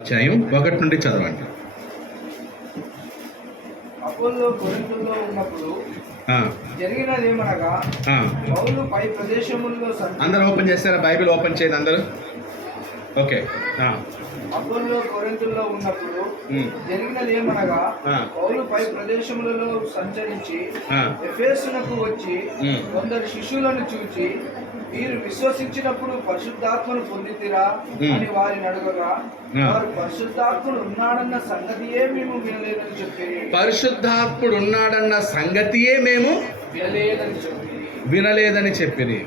అధ్యాయం 1 నుండి చదవండి. అపోల్లో కొరింథులో ఉన్నప్పుడు ఆ, జరిగినదేమనగా ఆ. పౌలు పై ప్రదేశములలో అందరూ ఓపెన్ చేస్తారా? బైబిల్ ఓపెన్ చేయండి అందరూ. ఓకే. అపోల్లో కొరింథులో ఉన్నప్పుడు ఉమ్. జరిగినదేమనగా ఆ. పౌలు పై ప్రదేశములలో సంచరించి ఆ. ఎఫెసునకు వచ్చి ఉమ్. కొందరు శిష్యులను చూచి, మీరు విశ్వసించినప్పుడు పరిశుద్ధాత్మను పొందితిరా ఉమ్. అని వారిని అడగగా, ఆ. వారు పరిశుద్ధాత్ముడు ఉన్నాడన్న సంగతియే మేము వినలేదని చెప్పి పరిశుద్ధాత్ముడు ఉన్నాడన్న సంగతియే మేము వినలేదని చెప్పిరి.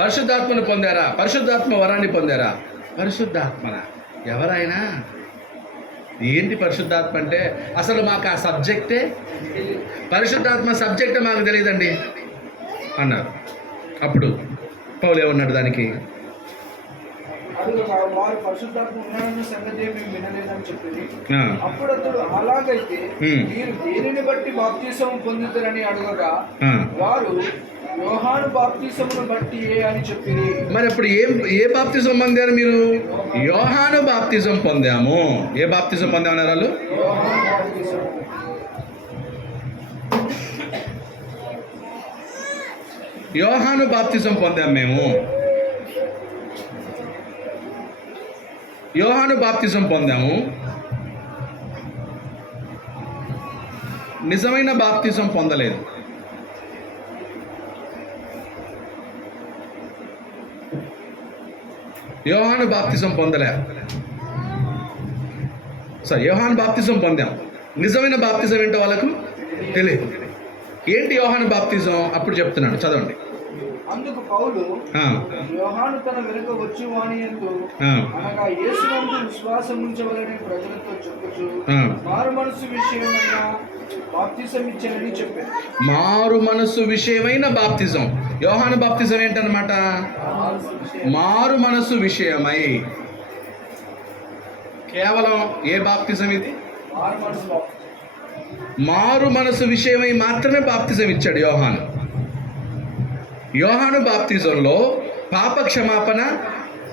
పరిశుద్ధాత్మను పొందారా? పరిశుద్ధాత్మ వరాన్ని పొందారా? పరిశుద్ధాత్మన ఎవరైనా ఏంటి పరిశుద్ధాత్మ అంటే? అసలు మాకు ఆ సబ్జెక్టే, పరిశుద్ధాత్మ సబ్జెక్టే మాకు తెలియదండి అన్నారు. అప్పుడు పౌలు ఏమన్నాడు దానికి? వారు పరిశుద్ధాత్మ ఉన్నాడన్న సంగతి మేము వినలేదని చెప్పింది. ఆ. అప్పుడు అతడు, అలాగైతే మీరు దేనిని బట్టి బాప్తిసం పొందుతారని అడగగా, ఆ. వారు యోహాను బాప్తిసమును బట్టి అని చెప్పింది. మరి ఇప్పుడు ఏ బాప్తిజం పొందారు మీరు? యోహాను బాప్తిజం పొందాము. ఏ బాప్తిజం పొందామన్నారు వాళ్ళు? యోహాను బాప్తిసము. యోహాను బాప్తిజం పొందాం మేము. యోహాను బాప్తిజం పొందాము. నిజమైన బాప్తిజం పొందలేదు. యోహాను బాప్తిజం పొందలే. సరే, యోహాను బాప్తిజం పొందాం. నిజమైన బాప్తిజం ఏంటో వాళ్ళకు తెలియదు. ఏంటి యోహాను బాప్తిజం? అప్పుడు చెప్తున్నాడు, చదవండి. అందుకు పౌలు, ఆ. యోహాను తన వెనుక వచ్చి వాని యందు ఆ. అనగా యేసునందు విశ్వాసం ఉంచవలని ప్రజలతో చెప్పుచు, ఆ. మారు మనసు విషయమైన బాప్తిసం ఇచ్చానని చెప్పారు. మారు మనసు విషయమైన బాప్తిజం. యోహాను బాప్తిజం ఏంటన్నమాట? మారు మనసు విషయమై. కేవలం ఏ బాప్తిజం ఇది? మారు మనసు బాప్తిసం. మారు మనసు విషయమై మాత్రమే బాప్తిజం ఇచ్చాడు యోహాను. యోహాను బాప్తిజంలో పాప క్షమాపణ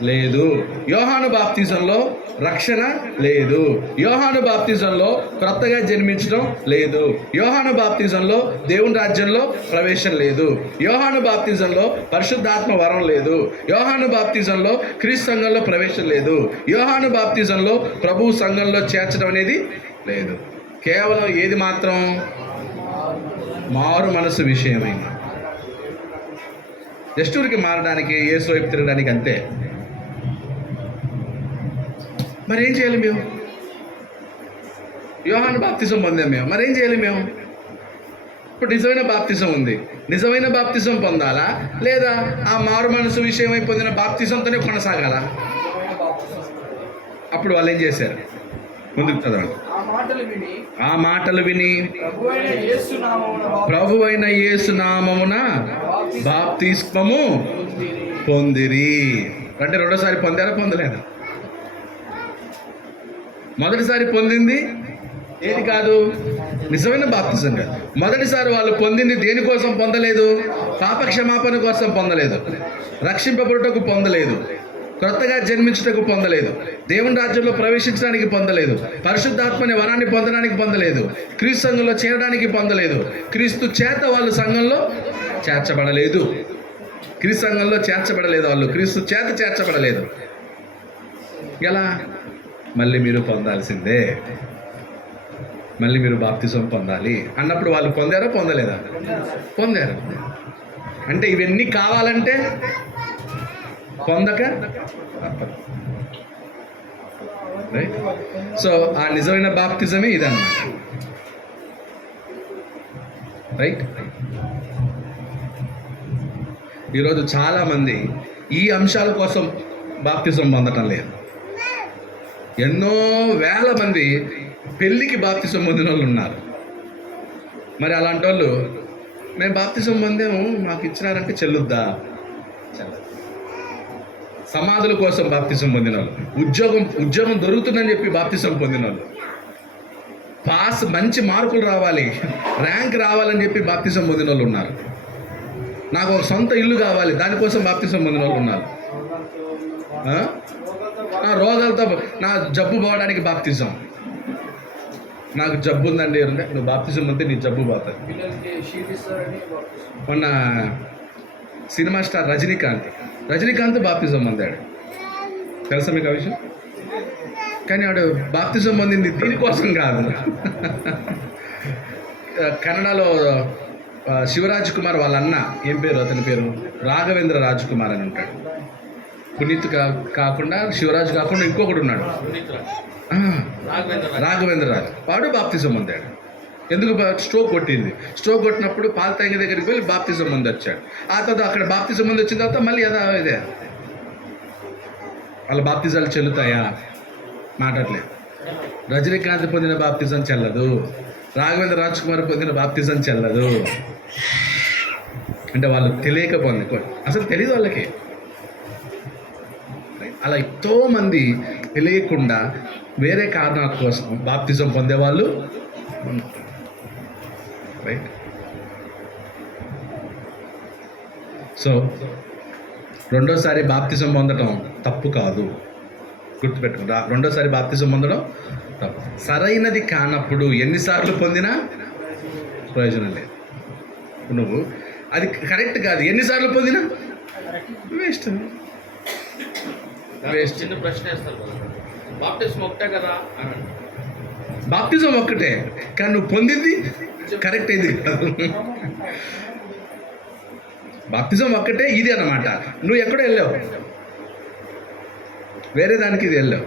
లేదు. యోహాను బాప్తిజంలో రక్షణ లేదు. యోహాను బాప్తిజంలో క్రొత్తగా జన్మించడం లేదు. యోహాను బాప్తిజంలో దేవుని రాజ్యంలో ప్రవేశం లేదు. యోహాను బాప్తిజంలో పరిశుద్ధాత్మ వరం లేదు. యోహాను బాప్తిజంలో క్రీస్తు సంఘంలో ప్రవేశం లేదు. యోహాను బాప్తిజంలో ప్రభువు సంఘంలో చేర్చడం అనేది లేదు. కేవలం ఏది మాత్రం? మారు మనసు విషయమైన. జస్ట్ ఊరికి మారడానికి, యేసు వైపు తిరగడానికి, అంతే. మరి ఏం చేయాలి మేము? యోహాను బాప్తిజం పొందాం మేము, మరి ఏం చేయాలి మేము? ఇప్పుడు నిజమైన బాప్తిజం ఉంది. నిజమైన బాప్తిజం పొందాలా, లేదా ఆ మారు మనసు విషయమై పొందిన బాప్తిజంతోనే కొనసాగాలా? అప్పుడు వాళ్ళు ఏం చేశారు? ముందుకు చదవండి. ఆ మాటలు విని ప్రభు అయిన యేసు నామమున బాప్తిస్మము పొందిరి. అంటే రెండోసారి పొందారా? పొందలేదా? మొదటిసారి పొందింది ఏది కాదు? నిజమైన బాప్తిజం కాదు. మొదటిసారి వాళ్ళు పొందింది దేనికోసం పొందలేదు? పాప క్షమాపణ కోసం పొందలేదు. రక్షింపబడుటకు పొందలేదు. క్రొత్తగా జన్మించుటకు పొందలేదు. దేవుని రాజ్యంలో ప్రవేశించడానికి పొందలేదు. పరిశుద్ధాత్మని వరాన్ని పొందడానికి పొందలేదు. క్రీస్తు సంఘంలో చేరడానికి పొందలేదు. క్రీస్తు చేత వాళ్ళు సంఘంలో చేర్చబడలేదు. క్రీస్తు సంఘంలో చేర్చబడలేదు. వాళ్ళు క్రీస్తు చేత చేర్చబడలేదు. ఎలా? మళ్ళీ మీరు పొందాల్సిందే. మళ్ళీ మీరు బాప్తిజం పొందాలి అన్నప్పుడు వాళ్ళు పొందారా? పొందలేదా? పొందారు. అంటే ఇవన్నీ కావాలంటే పొందక తప్పదు. రైట్? సో ఆ నిజమైన బాప్తిజమే ఇదన్నమాట. రైట్? ఈరోజు చాలామంది ఈ అంశాల కోసం బాప్తిజం పొందటం లేదు. ఎన్నో వేల మంది పెళ్ళికి బాప్తిజం పొందిన వాళ్ళు ఉన్నారు. మరి అలాంటి వాళ్ళు, మేము బాప్తిజం పొందాము, మాకు ఇచ్చినారంటే చెల్లుద్దా? చెల్లదు. సమాధుల కోసం బాప్తిజం పొందిన వాళ్ళు, ఉద్యోగం దొరుకుతుందని చెప్పి బాప్తిజం పొందిన వాళ్ళు, మంచి మార్కులు రావాలి, ర్యాంక్ రావాలని చెప్పి బాప్తిజం పొందిన వాళ్ళు ఉన్నారు. నాకు ఒక సొంత ఇల్లు కావాలి, దానికోసం బాప్తిజం పొందిన వాళ్ళు ఉన్నారు. రోగాలతో నా జబ్బు పోవడానికి బాప్తిజం. నాకు జబ్బు ఉందండి అంటే నువ్వు బాప్తిజం పొందితే నీ జబ్బు పోతుంది. పిల్లలకి షీట్ ఇస్తారని బాప్తిసం. మొన్న సినిమా స్టార్ రజనీకాంత్ బాప్తిజం పొందాడు. తెలుసా మీకు ఆ విషయం? కానీ వాడు బాప్తిజం పొందింది దీనికోసం కాదు. కన్నడలో శివరాజ్ కుమార్ వాళ్ళ అన్న, ఏం పేరు అతని పేరు, రాఘవేంద్ర రాజ్ కుమార్ అని ఉంటాడు. పునీత్ కాకుండా శివరాజ్ కాకుండా ఇంకొకటి ఉన్నాడు, రాఘవేంద్ర రాజ్. వాడు బాప్తిజం పొందాడు. ఎందుకు? స్ట్రోక్ కొట్టింది. స్ట్రోక్ కొట్టినప్పుడు పాల తాంగి దగ్గరికి వెళ్ళి బాప్తిజం పొంది వచ్చాడు. ఆ తర్వాత అక్కడ బాప్తిజం పొంది వచ్చిన తర్వాత మళ్ళీ ఇదే వాళ్ళ బాప్తిజాలు చెల్లుతాయా? మాట్లాడలేదు. రజనీకాంత్ పొందిన బాప్తిజం చెల్లదు, రాఘవేంద్ర రాజ్ కుమార్ పొందిన బాప్తిజం చెల్లదు. అంటే వాళ్ళు తెలియక అసలు తెలియదు వాళ్ళకి. అలా ఎంతోమంది తెలియకుండా వేరే కారణాల కోసం బాప్తిజం పొందేవాళ్ళు రైట్. సో రెండోసారి బాప్తిజం పొందడం తప్పు కాదు, గుర్తుపెట్టుకుంటా. రెండోసారి బాప్తిజం పొందడం తప్పు. సరైనది కానప్పుడు ఎన్నిసార్లు పొందినా ప్రయోజనం లేదు. నువ్వు అది కరెక్ట్ కాదు, ఎన్నిసార్లు పొందినా వేస్ట్. చిన్న ప్రశ్న వేస్తారు కదా, బాప్టిజం ఒకటే కదా అని. బాప్తిజం ఒక్కటే కానీ నువ్వు పొందింది కరెక్ట్ అయింది కాదు. బాప్తిజం ఒక్కటే ఇది అన్నమాట. నువ్వు ఎక్కడో వెళ్ళావు, వేరే దానికి ఇది వెళ్ళావు.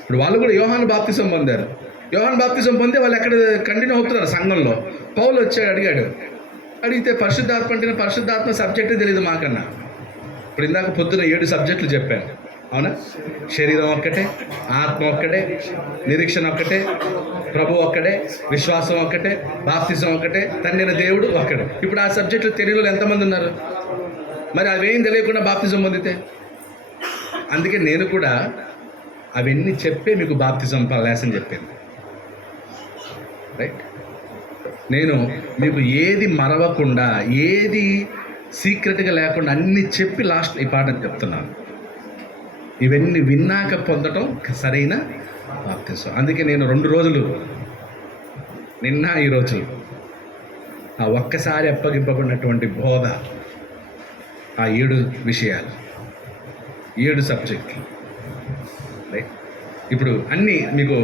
ఇప్పుడు వాళ్ళు కూడా యోహాను బాప్తిజం పొందారు. యోహాను బాప్తిజం పొందే వాళ్ళు ఎక్కడ కంటిన్యూ అవుతున్నారు సంఘంలో. పౌలు వచ్చాడు, అడిగితే పరిశుద్ధాత్మ సబ్జెక్టే తెలియదు మాకన్నా. ఇప్పుడు ఇందాక పొద్దున 7 సబ్జెక్టులు చెప్పాను, అవునా? శరీరం ఒక్కటే, ఆత్మ ఒక్కటే, నిరీక్షణ ఒక్కటే, ప్రభు ఒక్కడే, విశ్వాసం ఒక్కటే, బాప్తిజం ఒక్కటే, తండ్రిన దేవుడు ఒక్కడే. ఇప్పుడు ఆ సబ్జెక్టులు తెలియని ఎంతమంది ఉన్నారు? మరి అవేం తెలియకుండా బాప్తిజం పొందితే? అందుకే నేను కూడా అవన్నీ చెప్పే మీకు బాప్తిజం లేసని చెప్పాను, రైట్? నేను మీకు ఏది మరవకుండా, ఏది సీక్రెట్గా లేకుండా అన్నీ చెప్పి లాస్ట్ ఈ పాట చెప్తున్నాను. ఇవన్నీ విన్నాక పొందటం సరైన బాప్తిజం. అందుకే నేను 2 రోజులు, నిన్న ఈ రోజు, ఆ ఒక్కసారి అప్పగింపబడినటువంటి బోధ, ఆ 7 విషయాలు, 7 సబ్జెక్టులు, రైట్? ఇప్పుడు అన్నీ మీకు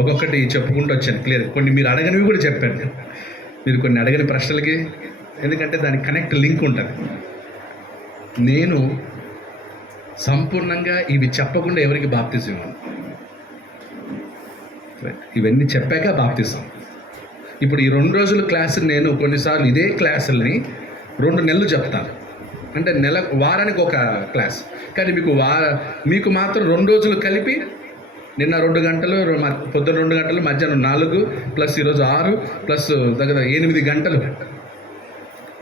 ఒక్కొక్కటి చెప్పుకుంటూ వచ్చాను క్లియర్. కొన్ని మీరు అడగనివి కూడా చెప్పాను. మీరు కొన్ని అడగని ప్రశ్నలకి, ఎందుకంటే దానికి కనెక్ట్ లింక్ ఉంటుంది. నేను సంపూర్ణంగా ఇవి చెప్పకుండా ఎవరికి బాప్తిజం ఇవ్వను. ఇవన్నీ చెప్పాక బాప్తిజం. ఇప్పుడు ఈ 2 రోజుల క్లాసులు నేను కొన్నిసార్లు ఇదే క్లాసుల్ని 2 నెలలు చెప్తాను. అంటే వారానికి ఒక క్లాస్. కానీ మీకు మాత్రం 2 రోజులు కలిపి, నిన్న 2 గంటలు, పొద్దున్న 2 గంటలు, మధ్యాహ్నం 4 ప్లస్ ఈరోజు 6 ప్లస్ దగ్గర 8 గంటలు.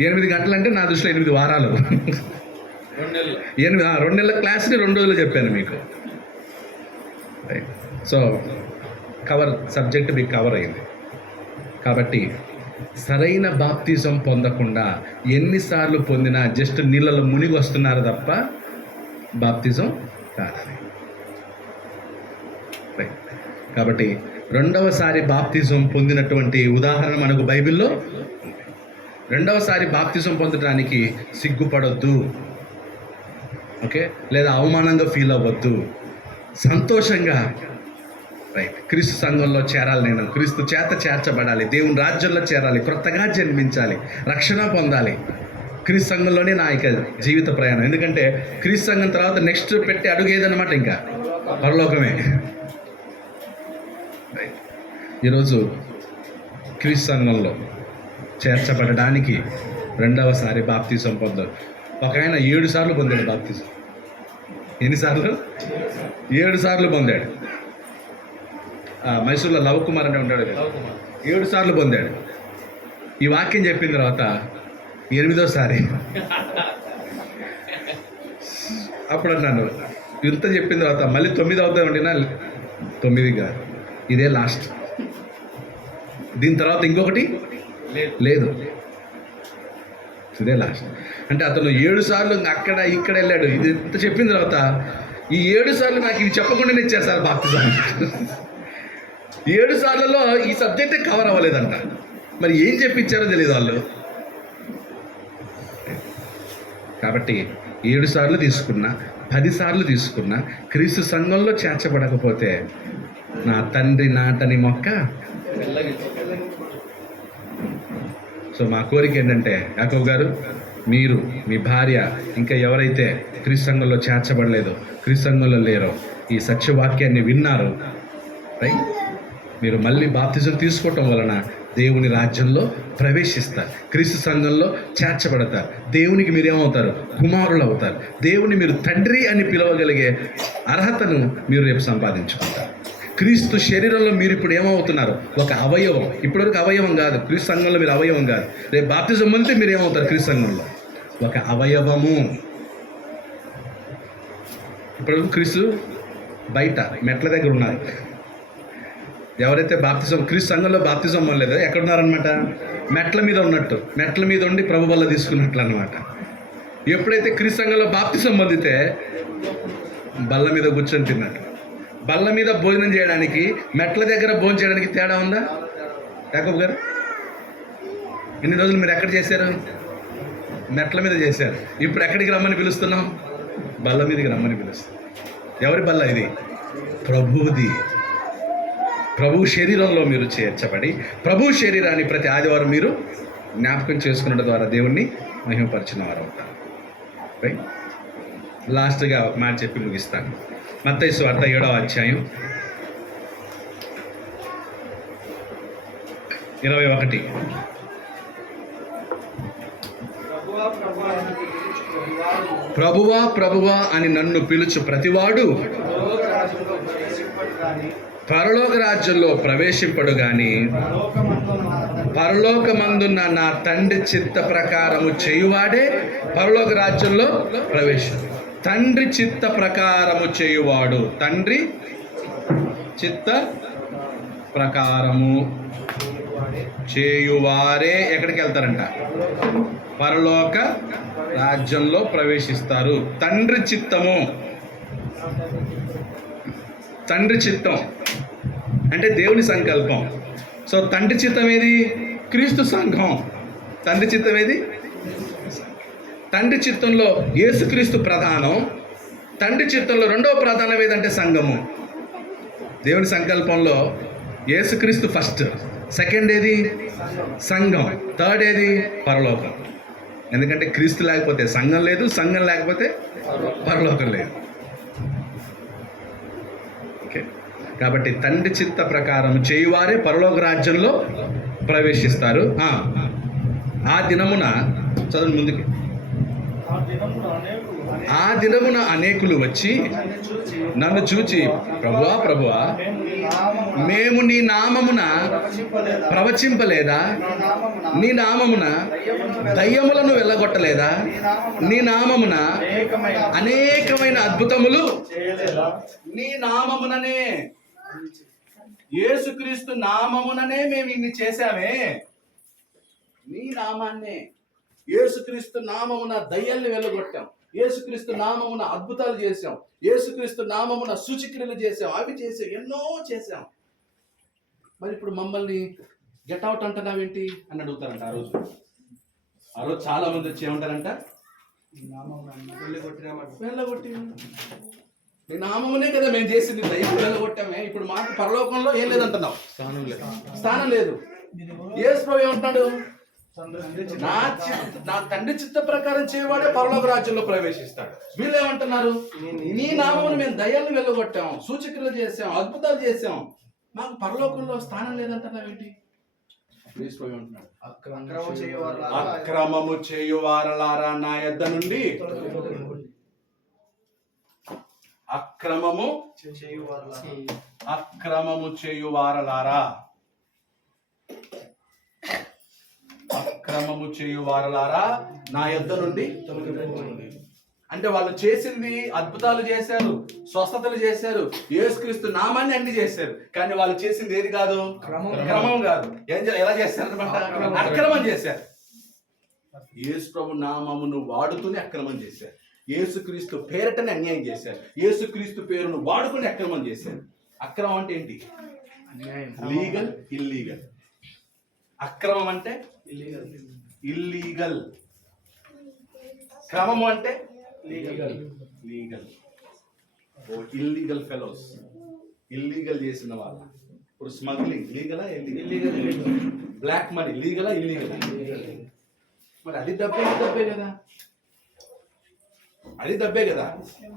8 గంటలు అంటే నా దృష్టిలో 8 వారాలు. 2 నెలల క్లాస్ని 2 రోజులు చెప్పాను మీకు. సో సబ్జెక్ట్ మీకు కవర్ అయింది. కాబట్టి సరైన బాప్తిజం పొందకుండా ఎన్నిసార్లు పొందినా జస్ట్ నీళ్ళలో మునిగి వస్తున్నారు తప్ప బాప్తిజం కాదని. కాబట్టి 2వసారి బాప్తిజం పొందినటువంటి ఉదాహరణ మనకు బైబిల్లో. 2వసారి బాప్తిజం పొందడానికి సిగ్గుపడొద్దు, ఓకే? లేదా అవమానంగా ఫీల్ అవ్వద్దు. సంతోషంగా, రైట్, క్రీస్తు సంఘంలో చేరాలి, నేను క్రీస్తు చేత చేర్చబడాలి, దేవుని రాజ్యంలో చేరాలి, క్రొత్తగా జన్మించాలి, రక్షణ పొందాలి. క్రీస్తు సంఘంలోనే నా ఇక జీవిత ప్రయాణం. ఎందుకంటే క్రీస్తు సంఘం తర్వాత నెక్స్ట్ పెట్టే అడుగు ఏదన్నమాట, ఇంకా పరలోకమే. ఈరోజు క్రీస్తు సంఘంలో చేర్చబడడానికి 2వసారి బాప్తిజం పొందారు. ఒక ఆయన 7 సార్లు పొందాడు బాప్తిజం. ఎన్నిసార్లు? 7 సార్లు పొందాడు. మైసూర్లో లవకుమార్ అంటే ఉంటాడు కదా, 7 సార్లు పొందాడు. ఈ వాక్యం చెప్పిన తర్వాత 8వసారి అప్పుడు అన్నాను, ఇంత చెప్పిన తర్వాత మళ్ళీ 9 అవుతామండి. 9 కాదు, ఇదే లాస్ట్. దీని తర్వాత ఇంకొకటి లేదు, ఇదే లాస్ట్. అంటే అతను 7 సార్లు అక్కడ ఇక్కడ వెళ్ళాడు. ఇది ఇంత చెప్పిన తర్వాత ఈ 7 సార్లు నాకు ఇవి చెప్పకుండానే ఇచ్చేసారు బాప్తిజం. 7 సార్లలో ఈ సబ్జెక్టే కవర్ అవ్వలేదంట. మరి ఏం చెప్పించారో తెలియదు వాళ్ళు. కాబట్టి 7 సార్లు తీసుకున్నా, 10 సార్లు తీసుకున్నా, క్రీస్తు సంఘంలో చేర్చబడకపోతే నా తండ్రి నాటని మొక్క. సో మా కోరిక ఏంటంటే, యాకోబు గారు, మీరు, మీ భార్య, ఇంకా ఎవరైతే క్రీస్తు సంఘంలో చేర్చబడలేదో, క్రీస్తు సంఘంలో లేరో, ఈ సత్యవాక్యాన్ని విన్నారు, రైట్, మీరు మళ్ళీ బాప్తిజం తీసుకోవటం వలన దేవుని రాజ్యంలో ప్రవేశిస్తారు, క్రీస్తు సంఘంలో చేర్చబడతారు. దేవునికి మీరేమవుతారు? కుమారులు అవుతారు. దేవుని మీరు తండ్రి అని పిలవగలిగే అర్హతను మీరు రేపు సంపాదించుకుంటారు. క్రీస్తు శరీరంలో మీరు ఇప్పుడు ఏమవుతున్నారు? ఒక అవయవం. ఇప్పటివరకు అవయవం కాదు, క్రీస్తు సంఘంలో మీరు అవయవం కాదు. రేపు బాప్తిజం పొందితే మీరు ఏమవుతారు? క్రీస్తు సంఘంలో ఒక అవయవము. ఇప్పటివరకు క్రీస్తు బయట మెట్ల దగ్గర ఉన్నారు. ఎవరైతే బాప్తిజం క్రీస్తు సంఘంలో బాప్తిజం పొందలేదో ఎక్కడున్నారనమాట? మెట్ల మీద ఉన్నట్టు, మెట్ల మీద ఉండి ప్రభు వల్ల తీసుకున్నట్లు అనమాట. ఎప్పుడైతే క్రీస్తు సంఘంలో బాప్తిజం పొందితే బల్ల మీద కూర్చొని తిన్నట్టు. బల్ల మీద భోజనం చేయడానికి, మెట్ల దగ్గర భోజనం చేయడానికి తేడా ఉందా యాకోబు గారు? ఇన్ని రోజులు మీరు ఎక్కడ చేశారు? మెట్ల మీద చేశారు. ఇప్పుడు ఎక్కడికి రమ్మని పిలుస్తున్నాం? బల్ల మీదకి రమ్మని పిలుస్తాం. ఎవరి బల్ల ఇది? ప్రభువుది. ప్రభు శరీరంలో మీరు చేర్చబడి, ప్రభు శరీరాన్ని ప్రతి ఆదివారం మీరు జ్ఞాపకం చేసుకున్న ద్వారా దేవుణ్ణి మహిమపరిచిన వారు అవుతారు. రైట్. లాస్ట్గా ఒక మాట చెప్పి ముగిస్తాను. మత్తయి సువార్త 7వ అధ్యాయం 21. ప్రభువా ప్రభువా అని నన్ను పిలుచు ప్రతివాడు పరలోక రాజ్యంలో ప్రవేశింపడు గాని పరలోకమందున్న నా తండ్రి చిత్త ప్రకారము చేయువాడే పరలోక రాజ్యంలో ప్రవేశం. తండ్రి చిత్త ప్రకారము చేయువాడు, తండ్రి చిత్త ప్రకారము చేయువారే ఎక్కడికి వెళ్తారంట? పరలోక రాజ్యంలో ప్రవేశిస్తారు. తండ్రి చిత్తము, తండ్రి చిత్తం అంటే దేవుని సంకల్పం. సో తండ్రి చిత్తం ఏది? క్రీస్తు సంఘం. తండ్రి చిత్తం ఏది? తండ్రి చిత్తంలో యేసుక్రీస్తు ప్రధానం. తండ్రి చిత్తంలో రెండవ ప్రధానం ఏదంటే సంఘము. దేవుని సంకల్పంలో యేసుక్రీస్తు ఫస్ట్, సెకండ్ ఏది? సంఘం, థర్డ్ ఏది? పరలోకం. ఎందుకంటే క్రీస్తు లేకపోతే సంఘం లేదు, సంఘం లేకపోతే పరలోకం లేదు. ఓకే. కాబట్టి తండ్రి చిత్త ప్రకారం చేయువారే పరలోక రాజ్యంలో ప్రవేశిస్తారు. ఆ దినమున చదువు ముందుకి. ఆ దినమున అనేకులు వచ్చి నన్ను చూచి, ప్రభువా ప్రభువా, మేము నీ నామమున ప్రవచింపలేదా? నీ నామమున దయ్యములను వెళ్ళగొట్టలేదా? నీ నామమున అనేకమైన అద్భుతములు నీ నామముననే, యేసుక్రీస్తు నామముననే మేము ఇన్ని చేశామే. నీ నామాన్నే, యేసుక్రీస్తు నామమున దయ్యాల్ని వెళ్ళగొట్టాం, యేసుక్రీస్తు నామమున అద్భుతాలు చేశాం, యేసుక్రీస్తు నామమున సూచక్రియలు చేశాం, అవి చేసాం, ఎన్నో చేశాం. మరి ఇప్పుడు మమ్మల్ని గెట్ అవుట్ అంటున్నావేంటి అని అడుగుతారంట. ఆ రోజు చాలా మంది వచ్చి ఏమంటారంట? వెళ్ళగొట్టి, నీ నామమునే కదా మేము చేసింది, దయ్యం వెళ్ళగొట్టామే. ఇప్పుడు మాకు పరలోకంలో ఏం లేదంటున్నావు, స్థానం లేదు. యేసు ప్రభువు ఏమంటున్నాడు? నా తండ్రి చిత్త ప్రకారం చేయవాడే పరలోక రాజ్యంలో ప్రవేశిస్తాడు. వీళ్ళు ఏమంటున్నారు? నీ నామమును మేము దయ్యాలను వెళ్ళగొట్టాం, సూచక్రియలు చేసాం, అద్భుతాలు చేసాం, మాకు పరలోకంలో స్థానం లేదంటున్నావేంటి? అక్రమము చేయువారలారా నా యొద్ద నుండి, అక్రమము చేయువారలారా, అక్రమము చేయువారలారా నా యొద్ద నుండి. అంటే వాళ్ళు చేసింది అద్భుతాలు చేశారు, స్వస్థతలు చేశారు, యేసుక్రీస్తు నామాన్ని అన్ని చేశారు. కానీ వాళ్ళు చేసింది ఏది కాదు? క్రమం కాదు. ఎలా చేశారు? అక్రమం చేశారు. యేసు ప్రభు నామమును వాడుతూనే అక్రమం చేశారు. యేసుక్రీస్తు పేరటనే అన్యాయం చేశారు. యేసుక్రీస్తు పేరును వాడుకుని అక్రమం చేశారు. అక్రమం అంటే ఏంటి? Legal, illegal. అక్రమం అంటే ఇల్లీగల్, క్రమము అంటే లీగల్. ఓ ఇల్లీగల్ ఫెలోస్, ఇల్లీగల్ చేసిన వాళ్ళు. ఇప్పుడు స్మగ్లింగ్ లీగలా? ఇల్లీగల్. బ్లాక్ మనీ లీగలా? ఇల్లీగల్. మరి అది దబ్బే కదా, అది దబ్బే కదా.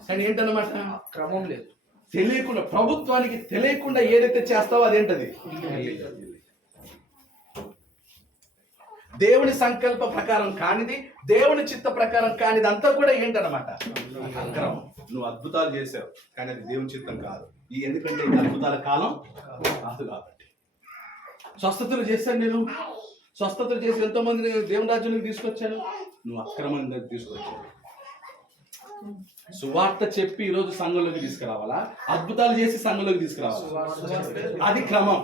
కానీ ఏంటన్నమాట, క్రమం లేదు. తెలియకుండా, ప్రభుత్వానికి తెలియకుండా ఏదైతే చేస్తావో అదేంటది? దేవుని సంకల్ప ప్రకారం కానిది, దేవుని చిత్త ప్రకారం కానిది అంతా కూడా ఏంటన్నమాట? అక్రమం. నువ్వు అద్భుతాలు చేసావు కానీ అది దేవుని చిత్తం కాదు. ఎందుకంటే ఇది అద్భుతాల కాలం కాదు కాబట్టి. స్వస్థతలు చేశాను నేను, స్వస్థతలు చేసి ఎంతో మందిని దేవుని రాజ్యానికి తీసుకొచ్చాను. నువ్వు అక్రమంగా తీసుకొచ్చావు. సువార్త చెప్పి ఈరోజు సంఘంలోకి తీసుకురావాలా? అద్భుతాలు చేసి సంఘంలోకి తీసుకురావాలా? అది క్రమం.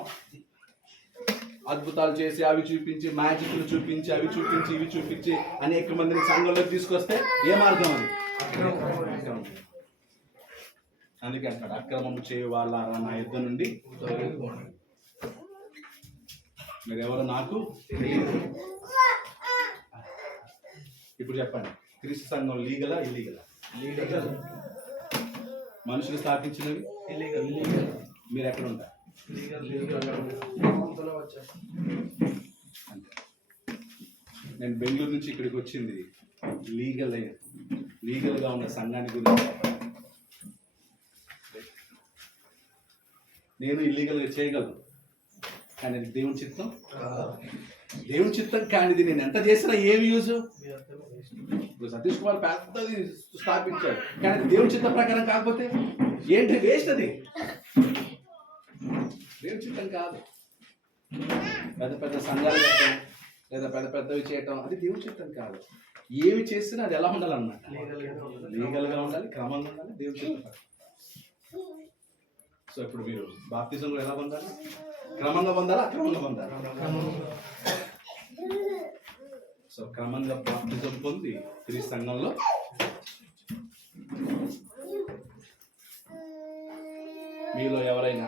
అద్భుతాలు చేసి అవి చూపించి, మ్యాజిక్లు చూపించి, అవి చూపించి, ఇవి చూపించి అనేక మందిని సంఘంలోకి తీసుకొస్తే ఏ మార్గం అది? అక్రమం. అందుకే అంటాడు, అక్రమం చేయు వాళ్ళారా నా యుద్ధ నుండి మీరెవరో నాకు తెలియదు. ఇప్పుడు చెప్పండి, క్రీస్తు సంఘం లీగలా? ఇల్లీగలా? లీగల్. మనుషులు స్థాపించినవి ఇల్లీగల్. మీరు ఎక్కడ ఉంటారు? అంతే. నేను బెంగళూరు నుంచి ఇక్కడికి వచ్చింది లీగల్గా ఉన్న సంఘాన్ని గురించి. నేను ఇల్లీగల్గా చేయగలను కానీ అది దేవుని చిత్తం. దేవుని చిత్తం కానిది నేను ఎంత చేసినా ఏమి యూజ్? ఇప్పుడు సతీష్ కుమార్ పెద్దది స్థాపించాడు కానీ అది దేవుని చిత్తం ప్రకారం కాకపోతే ఏంటి? వేస్ట్. అది దేవుని చిత్తం కాదు. పెద్ద పెద్ద సంఘాలు కట్టడం లేదా పెద్ద పెద్దవి చేయటం అది దేవుని చిత్తం కాదు. ఏమి చేసినా అది ఎలా ఉండాలన్నమాట? లీగల్గా ఉండాలి, క్రమంగా ఉండాలి, దేవుని చిత్తం. సో ఇప్పుడు మీరు బాప్తిజంలో ఎలా పొందాలి? క్రమంగా పొందాలా? అక్రమంగా పొందాలి? సో క్రమంగా బాప్తిజం పొంది క్రీస్తు సంఘంలో మీలో ఎవరైనా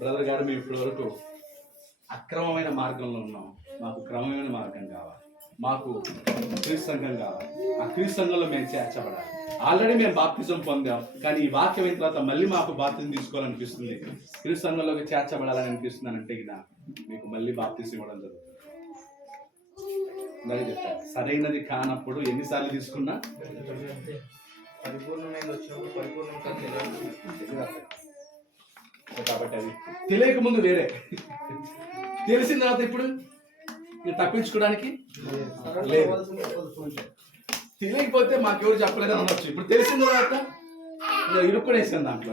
బ్రదర్ గారు మేము ఇప్పటి వరకు అక్రమమైన మార్గంలో ఉన్నాం, మాకు క్రమమైన మార్గం కావాలి, మాకు క్రీస్తు సంఘం కావాలి, ఆ క్రీస్తు సంఘంలో మేము చేర్చబడాలి, ఆల్రెడీ మేము బాప్తిజం పొందాం కానీ ఈ వాక్యం అయిన తర్వాత మళ్ళీ మాకు బాప్తిజం తీసుకోవాలనిపిస్తుంది, క్రీస్తు సంఘంలోకి చేర్చబడాలని అనిపిస్తుంది అంటే మీకు మళ్ళీ బాప్తిజం ఇవ్వడం జరుగుతుంది. చెప్తాను, సరైనది కానప్పుడు ఎన్నిసార్లు తీసుకున్నా పరిపూర్ణమైన వచ్చినప్పుడు పరిపూర్ణంగా కాబట్టి అది తెలియక ముందు వేరే, తెలిసిన తర్వాత ఇప్పుడు తప్పించుకోవడానికి లేదు. తెలియకపోతే మాకెవరు చెప్పలేదని అనొచ్చు, ఇప్పుడు తెలిసిన తర్వాత ఇరుక్కునేసాను దాంట్లో.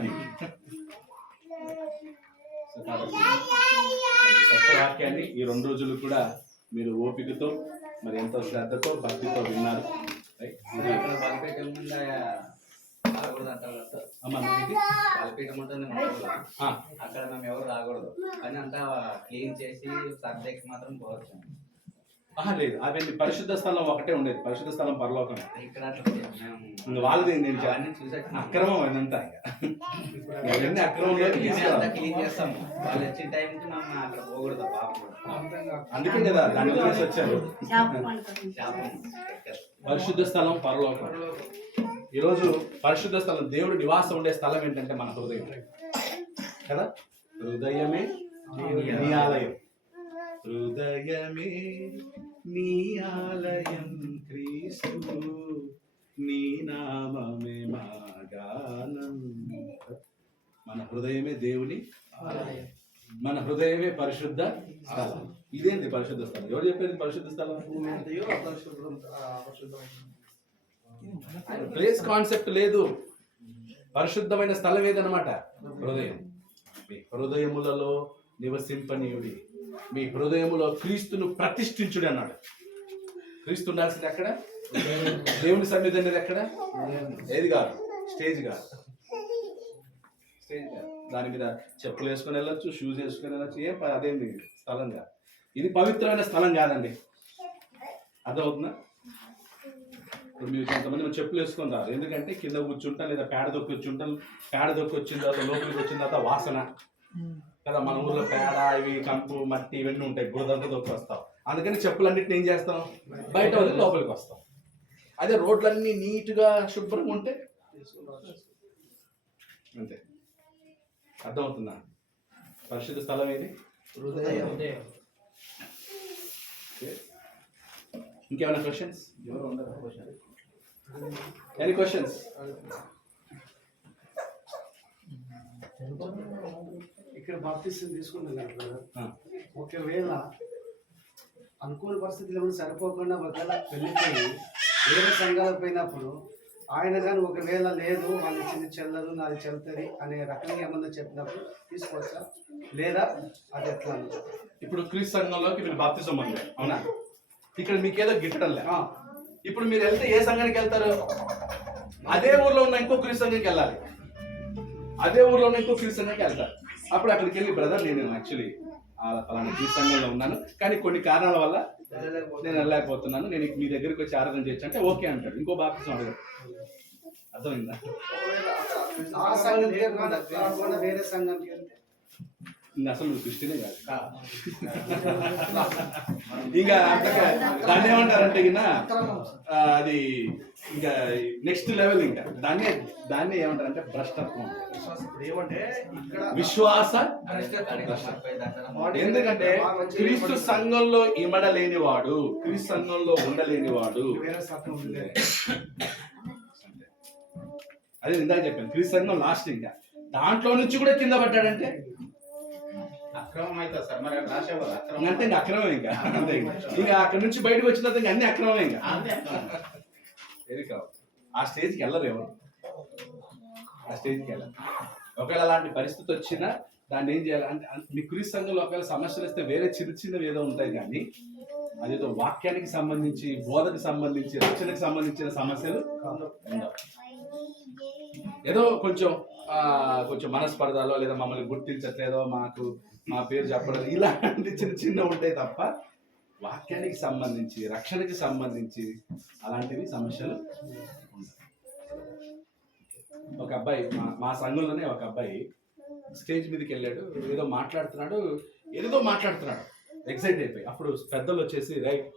సత్యవాక్యాన్ని ఈ 2 రోజులు కూడా మీరు ఓపికతో మరి ఎంతో శ్రద్ధతో భక్తితో విన్నారు. అక్కడ మేము ఎవరు రాకూడదు కానీ అంతా క్లీన్ చేసి సబ్జెక్ట్ మాత్రం పోవచ్చు. లేదు, అవన్నీ పరిశుద్ధ స్థలం ఒకటే ఉండేది, పరిశుద్ధ స్థలం పరలోకం. ఇక్కడ వాళ్ళది నేను చూసా అక్రమం అదంతా. అవన్నీ అక్రమంలోకి తీసుకురావాలి. క్లీన్ చేస్తాము. వాళ్ళు వచ్చిన టైంకి మనం అక్కడ పోకూడదు పాపం. అందుకే కదా దాని గురించి వచ్చారు. పరిశుద్ధ స్థలం పరలోకం. ఈరోజు పరిశుద్ధ స్థలం, దేవుడు నివాసం ఉండే స్థలం ఏంటంటే మన హృదయం కదా. హృదయమే నీ ఆలయం, హృదయమే నీ ఆలయం క్రీస్తు, నీ నామమే మా గానం. మన హృదయమే దేవుని ఆలయం, మన హృదయమే పరిశుద్ధ స్థలం. ఇదేంటి పరిశుద్ధ స్థలం? ఎవరు చెప్పేది పరిశుద్ధ స్థలం? ప్లేస్ కాన్సెప్ట్ లేదు. పరిశుద్ధమైన స్థలం ఏదన్నమాట? హృదయం. మీ హృదయములలో నివసింపనీయుడి, మీ హృదయములో క్రీస్తును ప్రతిష్ఠించుడి అన్నాడు. క్రీస్తు ఉండాల్సింది ఎక్కడ? దేవుని సన్నిధి అనేది ఎక్కడ? ఏది కాదు, స్టేజ్ కాదు, స్టేజ్ కాదు. దాని మీద చెప్పులు వేసుకొని వెళ్ళొచ్చు, షూస్ వేసుకొని వెళ్ళొచ్చు, అదేంటి స్థలం కాదు. ఇది పవిత్రమైన స్థలం కాదండి. అర్థమవుతుందా? ఇప్పుడు మీరు కొంతమంది మనం చెప్పులు వేసుకొని రారు, ఎందుకంటే కింద కూర్చుంటాం లేదా పేడ దొక్కి వచ్చుంటాం. పేడ దొక్కి వచ్చిన తర్వాత లోపలికి వచ్చిన తర్వాత వాసన కదా, మన ఊర్లో పేడ ఇవి కంపు మట్టి ఇవన్నీ ఉంటాయి, బురదంతా దొక్కి వస్తాం. అందుకని చెప్పులన్నిటిని ఏం చేస్తాం, బయట వదిలి లోపలికి వస్తాం. అదే రోడ్లన్నీ నీట్గా శుభ్రంగా ఉంటే అంతే. అర్థమవుతుందా? పరిశుద్ధ స్థలం ఏది? ఇంకేమైనా క్వశ్చన్స్? Any questions? ఇక్కడ బాప్తిసం తీసుకున్నాం కదా, ఒకవేళ అనుకూల పరిస్థితులు ఏమైనా సరిపోకుండా ఒకవేళ వెళ్ళిపోయి వేరే సంఘాలకు పోయినప్పుడు ఆయన కానీ ఒకవేళ లేదు వాళ్ళు ఇచ్చింది చెల్లరు నాది చెల్లుతుంది అనే రకంగా ఏమన్నా చెప్పినప్పుడు తీసుకోవచ్చా, లేదా అది ఎట్లా? ఇప్పుడు క్రీస్తు సంఘంలోకి మీరు బాప్తిసం పొందారు, అవునా? ఇక్కడ మీకేదో గిట్టడం లే. ఇప్పుడు మీరు వెళ్తే ఏ సంఘానికి వెళ్తారు? అదే ఊర్లో ఉన్న ఇంకో క్రీస్తు సంఘానికి వెళ్ళాలి, అదే ఊర్లో ఉన్న ఇంకో క్రీస్తు సంఘానికి వెళ్తారు. అప్పుడు అక్కడికి వెళ్ళి బ్రదర్ నేను యాక్చువల్లీ అలాంటి క్రీస్తు సంఘంలో ఉన్నాను, కానీ కొన్ని కారణాల వల్ల నేను వెళ్ళలేకపోతున్నాను, నేను మీ దగ్గరికి వచ్చి ఆరాధన చేయొచ్చు అంటే ఓకే అంటాడు. ఇంకో బాప్తిసం అడగడు. అర్థమైందా? ఆ సంఘానికి కాకుండా వేరే సంఘానికి వెళ్తే ఇంకా అసలు నువ్వు క్రిస్టియనే కాదు. ఇంకా అంతగా దాన్ని ఏమంటారంటే అది ఇంకా నెక్స్ట్ లెవెల్. ఇంకా దాన్ని ఏమంటారంటే భ్రష్టత్వం, విశ్వాస. ఎందుకంటే క్రీస్తు సంఘంలో ఇమడలేనివాడు, క్రీస్తు సంఘంలో ఉండలేనివాడు. అదే ఇందాక చెప్పాను, క్రీస్తు సంఘం లాస్ట్. ఇంకా దాంట్లో నుంచి కూడా కింద పడ్డాడంటే అక్రమం అవుతుంది సార్. మరి రాసేవాళ్ళు అంటే ఇంకా అక్రమం. ఇంకా ఇంకా అక్కడ నుంచి బయటకు వచ్చిన తర్వాత అన్ని అక్రమమే. ఇంకా ఏది కావు, ఆ స్టేజ్కి వెళ్ళరు ఎవరు, ఆ స్టేజ్కి వెళ్ళరు. ఒకవేళ అలాంటి పరిస్థితి వచ్చినా దాన్ని ఏం చేయాలి అంటే, మీ క్రీస్తు సంఘంలో ఒకవేళ సమస్యలు వస్తే వేరే చిన్న చిన్నవి ఏదో ఉంటాయి, కానీ అదేదో వాక్యానికి సంబంధించి, బోధకు సంబంధించి, రక్షణకు సంబంధించిన సమస్యలు ఉండవు. ఏదో కొంచెం మనస్పర్ధలో లేదా మమ్మల్ని గుర్తించట్లేదో, మా పేరు చెప్పడం, ఇలాంటి చిన్న చిన్న ఉంటాయి తప్ప వాక్యానికి సంబంధించి, రక్షణకి సంబంధించి అలాంటివి సమస్యలు ఉంటాయి. ఒక అబ్బాయి మా సంఘంలోనే ఒక అబ్బాయి స్టేజ్ మీదకి వెళ్ళాడు, ఏదో మాట్లాడుతున్నాడు, ఎక్సైట్ అయిపోయి. అప్పుడు పెద్దలు వచ్చేసి రైట్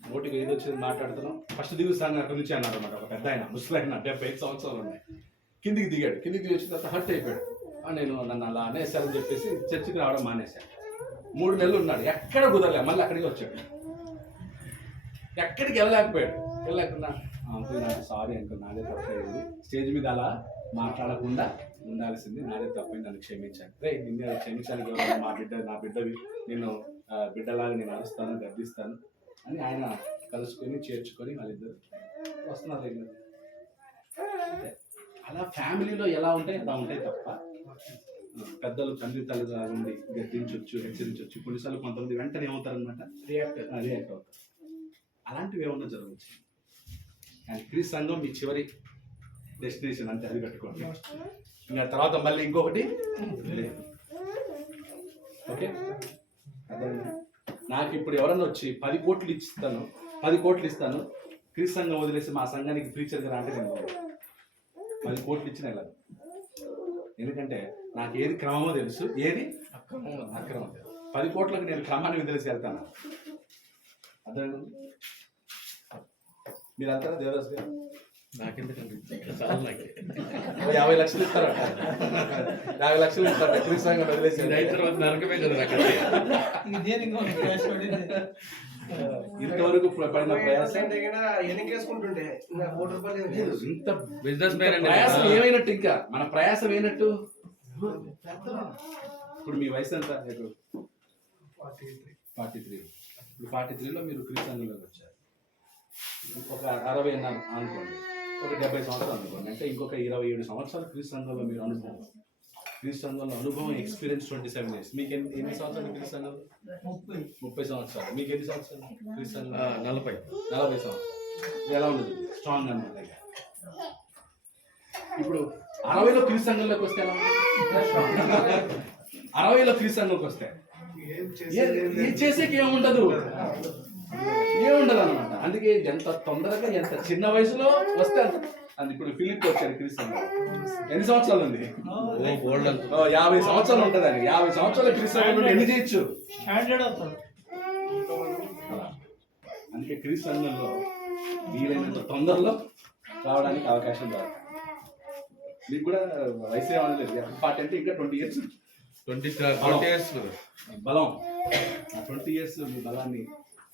నోటికి ఏదో వచ్చేది మాట్లాడుతున్నాం, ఫస్ట్ దిగుస్తాను అక్కడి నుంచి అన్నారు అన్నమాట. ఒక పెద్ద ఆయన, ముస్లిం, 75 సంవత్సరాలు ఉన్నాయి. కిందికి దిగాడు, కిందికి దిగి వచ్చిన తర్వాత హర్ట్ అయిపోయాడు. నన్ను అలా అనేసారని చెప్పేసి చర్చికి రావడం మానేశాడు. 3 నెలలు ఉన్నాడు, ఎక్కడ కుదరలే. మళ్ళీ అక్కడికి వచ్చాడు, ఎక్కడికి వెళ్ళలేకుండా అంకుల్ నాకు సారీ అంకుల్, నాదే తప్పైంది, స్టేజ్ మీద అలా మాట్లాడకుండా ఉండాల్సింది నాదే తప్పైంది, నన్ను క్షమించాను. రే నిన్ను క్షమించాలి, నా బిడ్డవి, నేను బిడ్డలాగా నేను అరుస్తాను, గర్దిస్తాను అని ఆయన కలుసుకొని చేర్చుకొని వాళ్ళిద్దరు వస్తున్నారు. అలా ఫ్యామిలీలో ఎలా ఉంటాయి అలా ఉంటాయి తప్ప పెద్దలు తండ్రి తల్లిగా ఉండి గద్దించవచ్చు, హెచ్చరించవచ్చు. కొన్నిసార్లు కొంతమంది వెంటనే ఏమవుతారనమాట, రియాక్ట్ అవుతారు. అలాంటివి ఏమన్నా జరగవచ్చు. కానీ క్రీస్తు సంఘం మీ చివరి డెస్టినేషన్ అంతే, అది కట్టుకోండి. ఇంకా తర్వాత మళ్ళీ ఇంకొకటి లేదు. ఓకే, నాకు ఇప్పుడు ఎవరన్నా వచ్చి 10 కోట్లు ఇస్తాను క్రీస్తు సంఘం వదిలేసి మా సంఘానికి ప్రీచర్గా రాంటే నేను 10 కోట్లు ఇచ్చిన వెళ్ళదు. ఎందుకంటే నాకు ఏది క్రమమో తెలుసు, ఏది అక్రమం తెలుసు. 10 కోట్లకు నేను క్రమాన్ని వదిలేసి వెళ్తాను. అర్థం మీరు వెళ్తారా దేవదాస్ గారు? నాకెందుకంటే 50 లక్షలు ఇస్తారట, 50 లక్షలు ఇస్తారట క్రీస్తు సంఘం వదిలేసి. తర్వాత నరకమే కదా. ఇంతవరకు పడిన ప్రయాసం ఎన్నికేసుకుంటుంటే ఇంత బిజినెస్ మ్యాన్ ప్రయాసం ఏమైనట్టు, ఇంకా మన ప్రయాసం ఏమైనట్టు. ఇప్పుడు మీ వయసు ఎంత? 43. ఇప్పుడు 43లో మీరు క్రీస్తు సంఘంలోకి వచ్చారు. ఒక 60 అనుకోండి, ఒక 70 సంవత్సరాలు అనుకోండి, అంటే ఇంకొక 27 సంవత్సరాలు క్రీస్తు సంఘంలో మీరు అనుభవం. క్రీస్తు సంఘంలో అనుభవం, ఎక్స్పీరియన్స్ 27 years. మీకు ఎన్ని సంవత్సరాలు క్రీస్తు సంఘంలో? 30 సంవత్సరాలు. మీకు ఎన్ని సంవత్సరాలు క్రీస్తు సంఘంలో? 40 సంవత్సరాలు. ఎలా ఉండదు? స్ట్రాంగ్ అన్నమాట. ఇప్పుడు 60లో క్రీస్తు సంఘంలోకి వస్తే ఎలా ఉంటుంది? 60లో క్రీస్తు సంఘంలోకి వస్తే చేసేకి ఏముండదు. ఏముండదు అనమాట. అందుకే ఎంత తొందరగా ఎంత చిన్న వయసులో వస్తే అంత. అది ఇప్పుడు ఫిలిప్ వచ్చాడు క్రీస్తు. ఎన్ని సంవత్సరాలు ఉంది? 50 సంవత్సరాలు ఉంటుంది. అది 50 సంవత్సరాలు క్రీస్తు ఎన్ని చేయొచ్చు? అందుకే క్రీస్తు సంఘంలో వీలైనంత తొందరలో రావడానికి అవకాశం దొరకదు. మీకు కూడా వయసు ఏమన్నా లేదు, 40 అంటే ఇంకా 20 years 20 years బలం. ఆ 20 years మీ బలాన్ని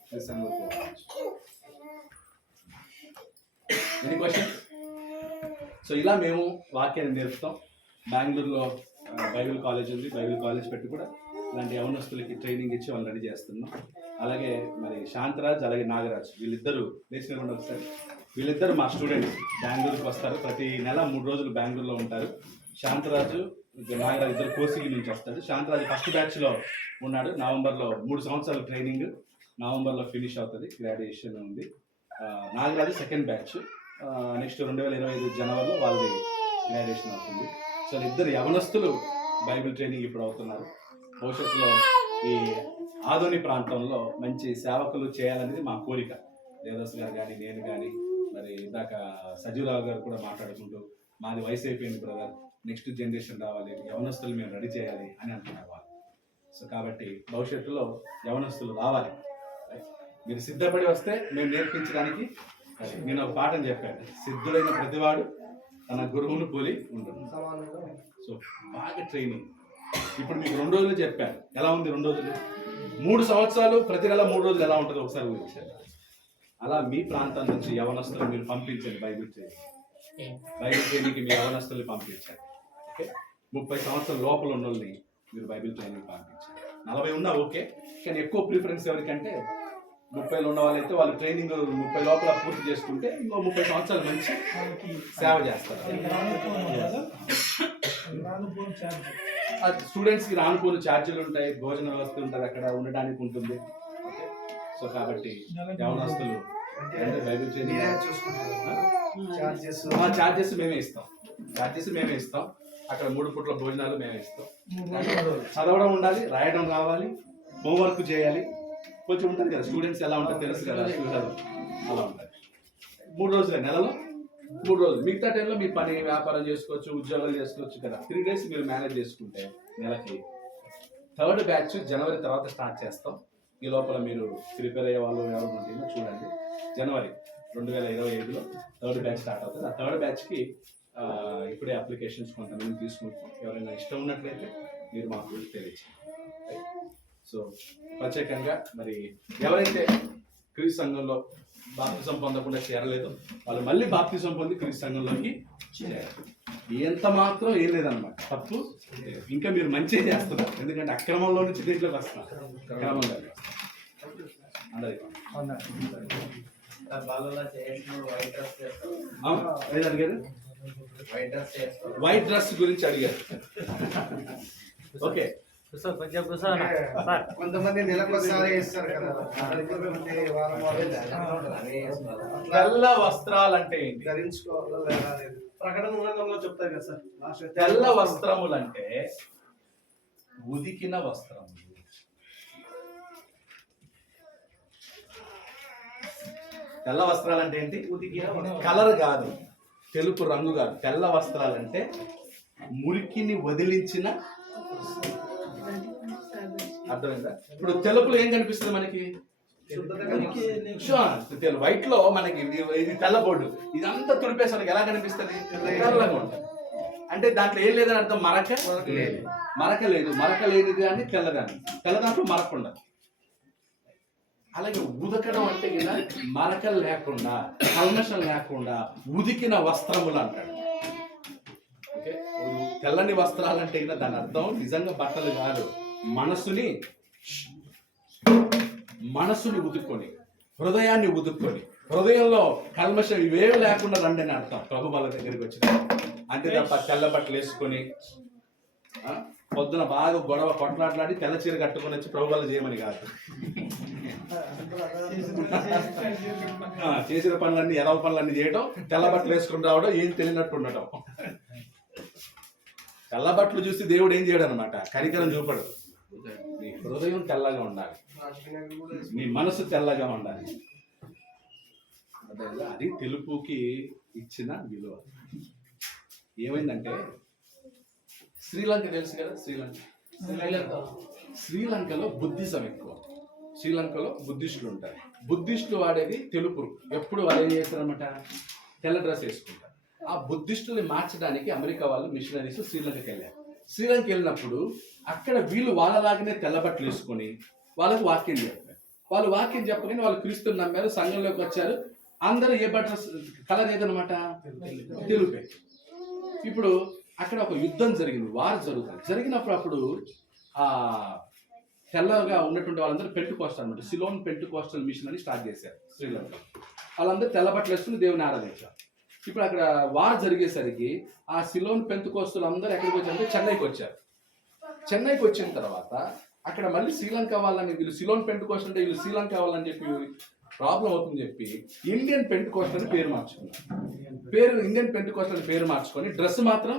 క్రీస్తు సంఘంలో ఎనీ క్వశ్చన్? సో ఇలా మేము వాక్యాన్ని నేర్పుతాం. బెంగళూరులో బైబిల్ కాలేజ్ ఉంది. బైబిల్ కాలేజ్ పెట్టి కూడా ఇలాంటి యవనస్తులకి ట్రైనింగ్ ఇచ్చి వాళ్ళు రెడీ చేస్తున్నాం. అలాగే మరి శాంతరాజ్ అలాగే నాగరాజ్ వీళ్ళిద్దరూ నేషనల్ ఉండి వస్తారు. వీళ్ళిద్దరు మా స్టూడెంట్స్ బెంగళూరుకి వస్తారు. ప్రతి నెల 3 రోజులు బెంగళూరులో ఉంటారు. శాంతరాజు నాగరాజ్ ఇద్దరు కోసిగి నుంచి వస్తాడు. శాంతరాజు ఫస్ట్ బ్యాచ్లో ఉన్నాడు. నవంబర్లో 3 సంవత్సరాల ట్రైనింగ్ నవంబర్లో ఫినిష్ అవుతుంది. గ్రాడ్యుయేషన్ ఉంది. Nagaraju second batch. నెక్స్ట్ 2025 జనవరిలో వాళ్ళది గ్రాడ్యుయేషన్ అవుతుంది. సో ఇద్దరు యవనస్తులు బైబిల్ ట్రైనింగ్ ఇప్పుడు అవుతున్నారు. భవిష్యత్తులో ఈ ఆదోని ప్రాంతంలో మంచి సేవకులు చేయాలనేది మా కోరిక. దేవదాస్ గారు కానీ నేను కానీ మరి ఇందాక సజీవరావు గారు కూడా మాట్లాడుకుంటూ మాది వయసు అయిపోయింది బ్రదర్, నెక్స్ట్ జనరేషన్ రావాలి, యవనస్తులు మేము రెడీ చేయాలి అని అంటున్నారు వాళ్ళు. సో కాబట్టి భవిష్యత్తులో యవనస్తులు రావాలి. మీరు సిద్ధపడి వస్తే మేము నేర్పించడానికి. నేను ఒక పాఠం చెప్పాను, సిద్ధుడైన ప్రతివాడు తన గురువును పోలి ఉంటుంది. సో బాగా ట్రైనింగ్. ఇప్పుడు మీకు 2 రోజులు చెప్పాను. ఎలా ఉంది 2 రోజులు? 3 సంవత్సరాలు ప్రతి నెల 3 రోజులు ఎలా ఉంటుందో ఒకసారి ఊహించారు. అలా మీ ప్రాంతం నుంచి యవనస్తులు మీరు పంపించండి బైబిల్ ట్రైనింగ్. బైబిల్ ట్రైనింగ్కి మీ యవనస్తుల్ని పంపించండి. ఓకే, 30 సంవత్సరాల లోపల ఉన్న వాళ్ళని మీరు బైబిల్ ట్రైనింగ్ పంపించండి. 40 ఉన్నా ఓకే, కానీ ఎక్కువ ప్రిఫరెన్స్ ఎవరికంటే 30లో ఉన్న వాళ్ళైతే వాళ్ళు ట్రైనింగ్ 30 లోపల పూర్తి చేసుకుంటే ఇంకో 30 సంవత్సరాలు మంచి సేవ చేస్తారు. స్టూడెంట్స్కి రానుకోని ఛార్జీలు ఉంటాయి, భోజన వ్యవస్థ ఉంటుంది, అక్కడ ఉండడానికి ఉంటుంది. ఓకే, సో కాబట్టి యవనస్తులు బైబిల్ ట్రైనింగ్ ఛార్జెస్ మేమే ఇస్తాం. అక్కడ 3 పూట్ల భోజనాలు మేమే ఇస్తాం. చదవడం ఉండాలి, రాయడం రావాలి, హోంవర్క్ చేయాలి. కొంచెం ఉంటుంది కదా, స్టూడెంట్స్ ఎలా ఉంటారు తెలుసు కదా, అలా ఉంటుంది. 3 రోజులే, నెలలో 3 రోజులు. మిగతా టైంలో మీ పని వ్యాపారం చేసుకోవచ్చు, ఉద్యోగాలు చేసుకోవచ్చు కదా. 3 days మీరు మేనేజ్ చేసుకుంటే నెలకి. 3rd బ్యాచ్ జనవరి తర్వాత స్టార్ట్ చేస్తాం. ఈ లోపల మీరు ప్రిపేర్ అయ్యే వాళ్ళు ఎవరు ఉంటుందో చూడండి. జనవరి 2025లో 3rd బ్యాచ్ స్టార్ట్ అవుతుంది. ఆ 3rd బ్యాచ్కి ఇప్పుడే అప్లికేషన్స్ కొంతమంది తీసుకుంటాం. ఎవరైనా ఇష్టం ఉన్నట్లయితే మీరు మాకు తెలియచేయండి. సో ప్రత్యేకంగా మరి ఎవరైతే క్రీస్తు సంఘంలో బాప్తిజం పొందకుండా చేరలేదో వాళ్ళు మళ్ళీ బాప్తిజం పొంది క్రీస్తు సంఘంలోకి చేరారు. ఎంత మాత్రం ఏం లేదన్నమాట, తప్పు. ఇంకా మీరు మంచిగా చేస్తున్నారు, ఎందుకంటే అక్రమంలో నుంచి దీంట్లోకి వస్తున్నారు. అక్రమంగా వైట్ డ్రెస్ గురించి అడిగారు. ఓకే, కొంతమంది నెలకొకసారి ఇస్తారు కదా, తెల్ల వస్త్రాలు అంటే ఏంటి? ధరించుకోవాలి. ప్రకటన గ్రంథంలో చెప్తారు కదా సార్, తెల్ల వస్త్రములు అంటే ఉదికిన వస్త్రములు. తెల్ల వస్త్రాలు అంటే ఏంటి? కలర్ కాదు, తెలుపు రంగు కాదు. తెల్ల వస్త్రాలు అంటే మురికిని వదిలించిన. అర్థమైందా? ఇప్పుడు తెలుపులో ఏం కనిపిస్తుంది మనకి? వైట్ లో మనకి ఇది తెల్ల బోర్డు, ఇదంతా తుడిపేసరికి ఎలా కనిపిస్తుంది? తెల్లగా ఉంటుంది. అంటే దాంట్లో ఏం లేదని అర్థం, మరక లేదు. మరక లేనిది అని తెల్లదాన్ని, తెల్లదాంట్లో మరక ఉండదు. అలాగే ఉదకడం అంటే ఇలా మరకలు లేకుండా, కల్మషం లేకుండా ఉదికిన వస్త్రములు అంటాడు. ఓకే, తెల్లని వస్త్రాలు అంటే ఇలా దాని అర్థం నిజంగా బట్టలు కాదు, మనసుని ఉదుక్కొని, హృదయాన్ని ఉదుక్కొని, హృదయంలో కల్మషం ఇవేవి లేకుండా రండి అని అర్థం. ప్రభు వాళ్ళ దగ్గరికి వచ్చిన అంతే తప్ప తెల్ల బట్టలు వేసుకొని పొద్దున బాగా గొడవ కొట్లాట్లాడి తెల్ల చీర కట్టుకొని వచ్చి ప్రభు వాళ్ళు చేయమని కాదు. చేసిన పనులన్నీ ఎదవ పనులన్నీ చేయడం, తెల్ల బట్టలు వేసుకుని రావడం, ఏం తెలియనట్టు ఉండటం. తెల్ల బట్టలు చూసి దేవుడు ఏం చేయడు అనమాట, కనికరం చూపడు. నీ హృదయం తెల్లగా ఉండాలి, నీ మనసు తెల్లగా ఉండాలి. అదే అది తెలుపుకి ఇచ్చిన విలువ. ఏమైందంటే శ్రీలంక తెలుసు కదా, శ్రీలంకలో బుద్ధిజం ఎక్కువ. శ్రీలంకలో బుద్ధిస్టులు ఉంటారు. బుద్ధిస్టులు వాడేది తెలుపు. ఎప్పుడు వాళ్ళు ఏం చేస్తారన్నమాట, తెల్ల డ్రెస్ వేసుకుంటారు. ఆ బుద్ధిస్టుల్ని మార్చడానికి అమెరికా వాళ్ళు మిషనరీస్ శ్రీలంకకి వెళ్ళారు. శ్రీలంక వెళ్ళినప్పుడు అక్కడ వీళ్ళు వాళ్ళలాగానే తెల్లబట్టలు వేసుకొని వాళ్ళకి వాక్యం చెప్పారు. వాళ్ళు వాక్యం చెప్పగానే వాళ్ళు క్రీస్తుని నమ్మారు, సంఘంలోకి వచ్చారు. అందరూ ఏ బట్టలు కలర్ ఏదనమాట, తెలుపే. ఇప్పుడు అక్కడ ఒక యుద్ధం జరిగింది, వార్ జరుగుతుంది. జరిగినప్పుడు అప్పుడు ఆ తెల్లగా ఉన్నటువంటి వాళ్ళందరూ పెంటుకోస్టల్ అనమాట, సిలోన్ పెంటుకోస్టల్ మిషన్ అని స్టార్ట్ చేశారు శ్రీలంక. వాళ్ళందరూ తెల్లబట్టలు వేసుకుని దేవుని ఆరాధించారు. ఇప్పుడు అక్కడ వార్ జరిగేసరికి ఆ సిలోన్ పెంటుకోస్టల్ అందరూ ఎక్కడికి వచ్చారంటే చెన్నైకి వచ్చారు. చెన్నైకి వచ్చిన తర్వాత అక్కడ మళ్ళీ శ్రీలంక వాళ్ళని, వీళ్ళు సిలోన్ పెంటుకోస్టల్ అంటే వీళ్ళు శ్రీలంక వాళ్ళని చెప్పి ప్రాబ్లం అవుతుందని చెప్పి ఇండియన్ పెంటుకోస్టల్ అని పేరు మార్చుకున్నారు. ఇండియన్ పెంటుకోస్టల్ పేరు మార్చుకొని డ్రెస్ మాత్రం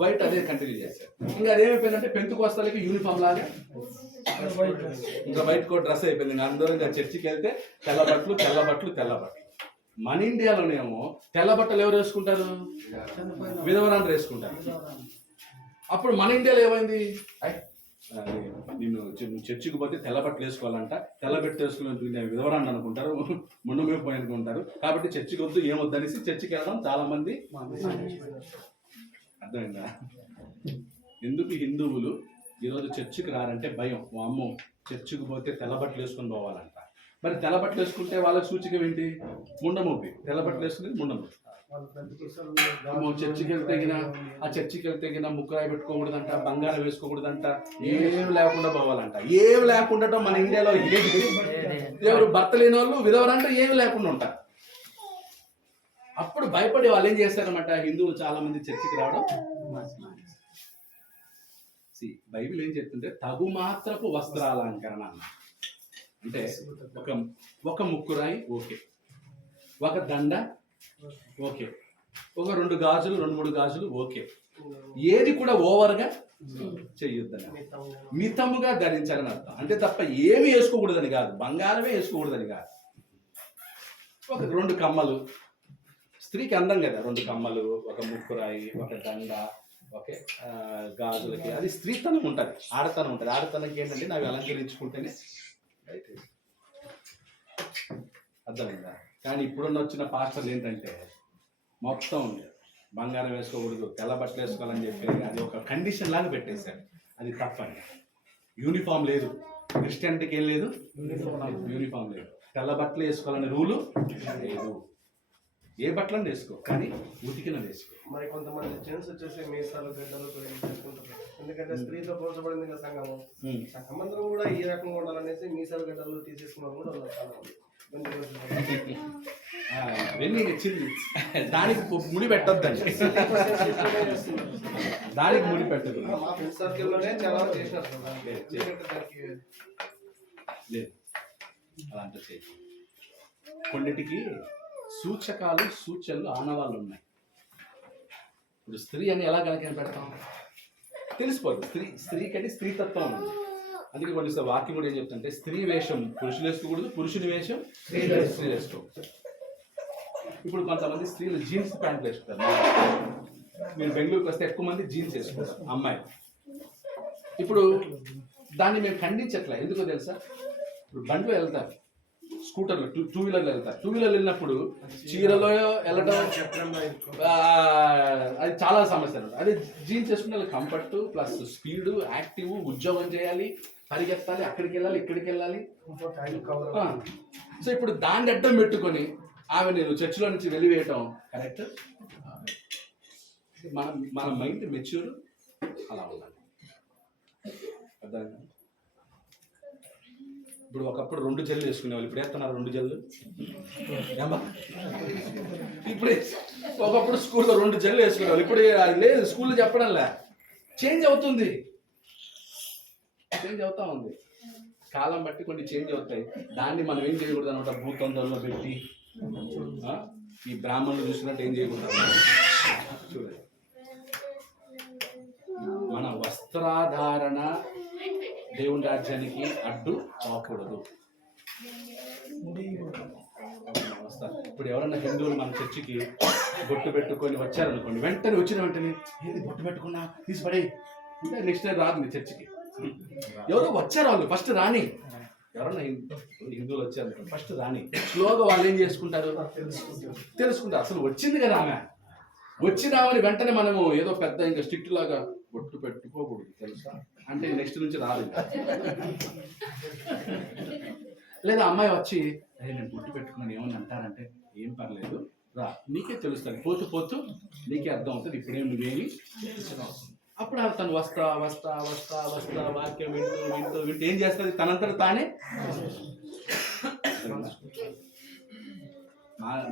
వైట్ అదే కంటిన్యూ చేశారు. ఇంకా అదేమైపోయిందంటే పెంటుకోస్టల్కి యూనిఫామ్ లాగా ఇంకా వైట్ కోట్ డ్రెస్ అయిపోయింది. ఇంకా అందరూ ఇంకా చర్చికి వెళ్తే తెల్లబట్టలు. మన ఇండియాలోనేమో తెల్ల బట్టలు ఎవరు వేసుకుంటారు, విధవరాండ్రు వేసుకుంటారు. అప్పుడు మన ఇండియాలో ఏమైంది, నిన్ను చర్చికి పోతే తెల్లబట్టలు వేసుకోవాలంట, తెల్లబెట్టు వేసుకుని విధవరాండ్ అనుకుంటారు, ముందు మేము పోయి అనుకుంటారు. కాబట్టి చర్చికి వద్దు, ఏమొద్దు అనేసి చర్చికి వెళ్దాం చాలా మంది. అర్థమైందా? ఎందుకు హిందువులు ఈరోజు చర్చికి రారంటే భయం. అమ్మో చర్చికి పోతే తెల్లబట్టలు వేసుకొని పోవాలంట. మరి తెల్లబట్టలు వేసుకుంటే వాళ్ళకి సూచిక ఏంటి, ముండమూపి. తెల్లబట్టలు వేసుకుని ముండమూపి. చర్చికి వెళ్తే ముక్కరాయి పెట్టుకోకూడదంట, బంగారం వేసుకోకూడదంట, ఏం లేకుండా పోవాలంట. ఏం లేకుండా మన ఇండియాలో ఎవరు భర్త లేని వాళ్ళు విధవరంటే ఏమి లేకుండా ఉంటారు. అప్పుడు భయపడి వాళ్ళు ఏం చేస్తారన్నమాట, హిందువులు చాలా మంది చర్చికి రావడం. బైబిల్ ఏం చెప్తుంటే తగు మాత్రపు వస్త్రాలంకరణ అన్న. అంటే ఒక ముక్కురాయి ఓకే, ఒక దండ ఓకే, ఒక 2 గాజులు 2-3 గాజులు ఓకే. ఏది కూడా ఓవర్గా చెయ్యొద్దని, మితముగా ధరించాలని అర్థం. అంటే తప్ప ఏమి వేసుకోకూడదని కాదు, బంగారమే వేసుకోకూడదని కాదు. ఒక 2 కమ్మలు, స్త్రీకి అందం కదా, 2 కమ్మలు, ఒక ముక్కురాయి, ఒక దండ, ఓకే, గాజులకి అది స్త్రీతనం ఉంటుంది, ఆడతనం ఉంటుంది. ఆడతనంకి ఏంటంటే నాకు అలంకరించుకుంటేనే అర్థమైందా? కానీ ఇప్పుడున్న వచ్చిన పాస్టర్లు ఏంటంటే మొత్తం బంగారం వేసుకోకూడదు, తెల్ల బట్టలు వేసుకోవాలని చెప్పి అది ఒక కండిషన్ లాగా పెట్టేశారు. అది తప్పండి. యూనిఫామ్ లేదు, క్రిస్టియానిటీకి ఏం లేదు, యూనిఫామ్ లేదు. తెల్ల బట్టలు వేసుకోవాలనే రూలు లేదు. ఏ బట్టలను వేసుకో, కానీ ఉతికిన వేసుకో. మరి కొంతమంది జెంట్స్ వచ్చేసి మీసాలు గడ్డలు చేసుకుంటారు. ఎందుకంటే స్త్రీతో పోల్చబడింది కదా సంఘము. సంఘమందరం కూడా ఈ రకంగా ఉండాలనేసి మీసాలు గడ్డలు తీసేసుకున్నారు కూడా ఉన్నారు. దానికి ముడి పెట్టొద్దండి, దానికి ముడి పెట్టదు. మా ఫ్రెండ్ సర్కిల్లోనే చాలా చేసినారు లేదు అలాంటి చేసి. కొన్నిటికి సూచకాలు సూచనలు ఆనవాళ్ళు ఉన్నాయి. ఇప్పుడు స్త్రీ అని ఎలా కనుక పెడతాం తెలిసిపోతుంది. స్త్రీకంటే స్త్రీతత్వం ఉంది. అందుకే కొన్ని వాక్యం కూడా ఏం చెప్తుంటే స్త్రీ వేషం పురుషులు వేసుకోకూడదు, పురుషుని వేషం స్త్రీ వేసుకోకూడదు. ఇప్పుడు కొంతమంది స్త్రీలు జీన్స్ ప్యాంట్లు వేసుకుంటారు. మీరు బెంగళూరుకి వస్తే ఎక్కువ మంది జీన్స్ వేసుకుంటారు అమ్మాయి. ఇప్పుడు దాన్ని మేము ఖండించట్లే. ఎందుకో తెలుసా, ఇప్పుడు బండ్లో వెళ్తారు, స్కూటర్లు, 2 వీలర్లు వెళ్తారు. 2 వీలర్లు వెళ్ళినప్పుడు చీరలో వెళ్ళడం అది చాలా సమస్యలు. అదే జీన్స్ వేసుకుంటే కంఫర్ట్ ప్లస్ స్పీడ్, యాక్టివ్, ఉద్యోగం చేయాలి, పరిగెత్తాలి, అక్కడికి వెళ్ళాలి, ఇక్కడికి వెళ్ళాలి. సో ఇప్పుడు దాన్ని అడ్డం పెట్టుకొని ఆమె నేను చర్చిలో నుంచి వెలివేయటం కరెక్ట్? మన మైండ్ మెచ్యూర్ అలా ఉండాలి. అర్థం? ఇప్పుడు ఒకప్పుడు 2 జల్లు వేసుకునేవాళ్ళు, ఇప్పుడు వేస్తున్నారు 2 జల్లు. ఇప్పుడు ఒకప్పుడు స్కూల్లో 2 జల్లు వేసుకునేవాళ్ళు, ఇప్పుడు అది లేదు. స్కూల్లో చెప్పడంలే, చేంజ్ అవుతుంది, చేంజ్ అవుతా ఉంది. కాలం బట్టి కొన్ని చేంజ్ అవుతాయి. దాన్ని మనం ఏం చేయకూడదు అనమాట, భూతొందరలో పెట్టి ఈ బ్రాహ్మణులు చూసినట్టు ఏం చేయకూడదు. చూడండి, మన వస్త్రాధారణ దేవుని రాజ్యానికి అడ్డు రాకూడదు. వస్తారు. ఇప్పుడు ఎవరన్నా హిందువులు మన చర్చికి బొట్టు పెట్టుకొని వచ్చారనుకోండి, వెంటనే ఏది బొట్టు పెట్టుకున్నా తీసి పడే అంటే నెక్స్ట్ డే రాదు మీ చర్చికి. ఎవరో వచ్చారు వాళ్ళు ఫస్ట్ రాని, ఎవరన్నా హిందువులు వచ్చారనుకోండి ఫస్ట్ రాని, స్లోగా వాళ్ళు ఏం చేసుకుంటారు తెలుసుకుంటారు. అసలు వచ్చింది కదా ఆమె, వచ్చినామని వెంటనే మనము ఏదో పెద్ద ఇంకా స్ట్రిక్ట్ లాగా బొట్టు పెట్టుకోకూడదు తెలుసా అంటే నెక్స్ట్ నుంచి రాదు. లేదా అమ్మాయి వచ్చి అదే నేను బొట్టు పెట్టుకున్నాను ఏమని అంటారంటే ఏం పర్లేదు రా, నీకే తెలుస్తుంది, పోతూ పోతూ నీకే అర్థం అవుతుంది, ఇప్పుడేం నువ్వేమి. అప్పుడు తను వస్తా వస్తా వస్తా వస్తా వాక్యం వింటూ వింటూ వింటూ ఏం చేస్తుంది, తనంతట తానే.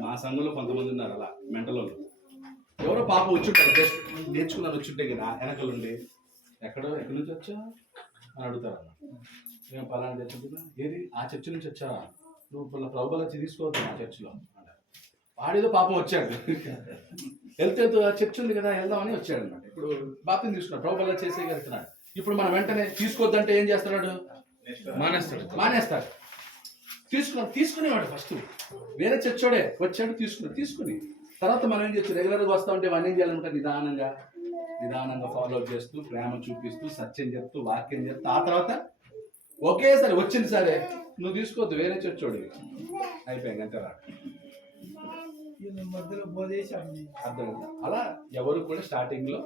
మా సంఘంలో కొంతమంది ఉన్నారు అలా మెంటల్ వాళ్ళు. ఎవరో పాప వచ్చుంటారు, జస్ట్ నేర్చుకున్నాను వచ్చుంటే కదా వెనకలుండి ఎక్కడి నుంచి వచ్చా అని అడుగుతారు అన్న. మేము పలానా తెచ్చుకుంటున్నా, ఏది ఆ చర్చి నుంచి వచ్చావా, నువ్వు ప్రభుబల తీసుకోవద్దు మా చర్చిలో అంటారు. వాడేదో పాపం వచ్చాడు, వెళ్తే ఆ చర్చి ఉంది కదా వెళ్దామని వచ్చాడు అనమాట. ఇప్పుడు బాప్తిని తీసుకున్నాడు, ప్రభుబల చేసే వెళ్తున్నాడు. ఇప్పుడు మనం వెంటనే తీసుకోవద్దంటే ఏం చేస్తున్నాడు, మానేస్తాడు. తీసుకునేవాడు ఫస్ట్, వేరే చర్చోడే వచ్చాడు తీసుకుని తర్వాత మనం ఏం చేయొచ్చు, రెగ్యులర్గా వస్తూ ఉంటే మనం ఏం చేయాలనుకుంటే నిదానంగా ఫాలో చేస్తూ, ప్రేమ చూపిస్తూ, సత్యం చెప్తూ, వాక్యం చెప్తూ, ఆ తర్వాత ఒకేసారి వచ్చింది సరే నువ్వు తీసుకోవద్దు వేరే చర్చోడి అయిపోయాక అంతే రా అర్థమైందా. అలా ఎవరు కూడా స్టార్టింగ్లో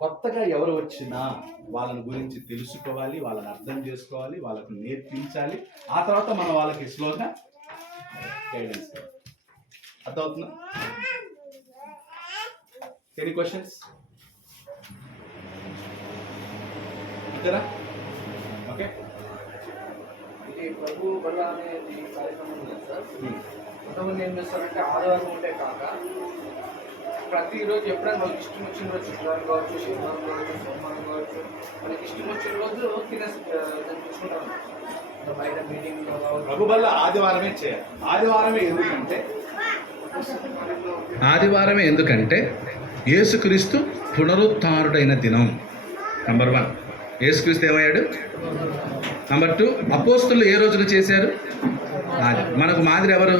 కొత్తగా ఎవరు వచ్చినా వాళ్ళని గురించి తెలుసుకోవాలి, వాళ్ళని అర్థం చేసుకోవాలి, వాళ్ళకు నేర్పించాలి. ఆ తర్వాత మనం వాళ్ళకి స్లోగా గైడెన్స్. అర్థమవుతుందా? Any questions? అంతేనా? ఓకే. ఇది ప్రభు బల అనేది కార్యక్రమం ఉంది సార్. కొంతమంది ఏం చేస్తారంటే ఆదివారం ఉంటే కాక ప్రతిరోజు ఎప్పుడైనా వాళ్ళకి ఇష్టం వచ్చిన రోజు, శుక్రవారం కావచ్చు, శనివారం కావచ్చు, సోమవారం కావచ్చు, వాళ్ళకి ఇష్టం వచ్చిన రోజు చూసుకుంటారు. బయట మీటింగ్లో కావచ్చు. ప్రభు బల్ల ఆదివారమే చేయాలి. ఆదివారమే ఎందుకంటే యేసుక్రీస్తు పునరుత్థానుడైన దినం. నంబర్ 1 యేసుక్రీస్తు ఏమయ్యాడు. నంబర్ 2 అపోస్తులు ఏ రోజులు చేశారు, మనకు మాదిరి ఎవరు,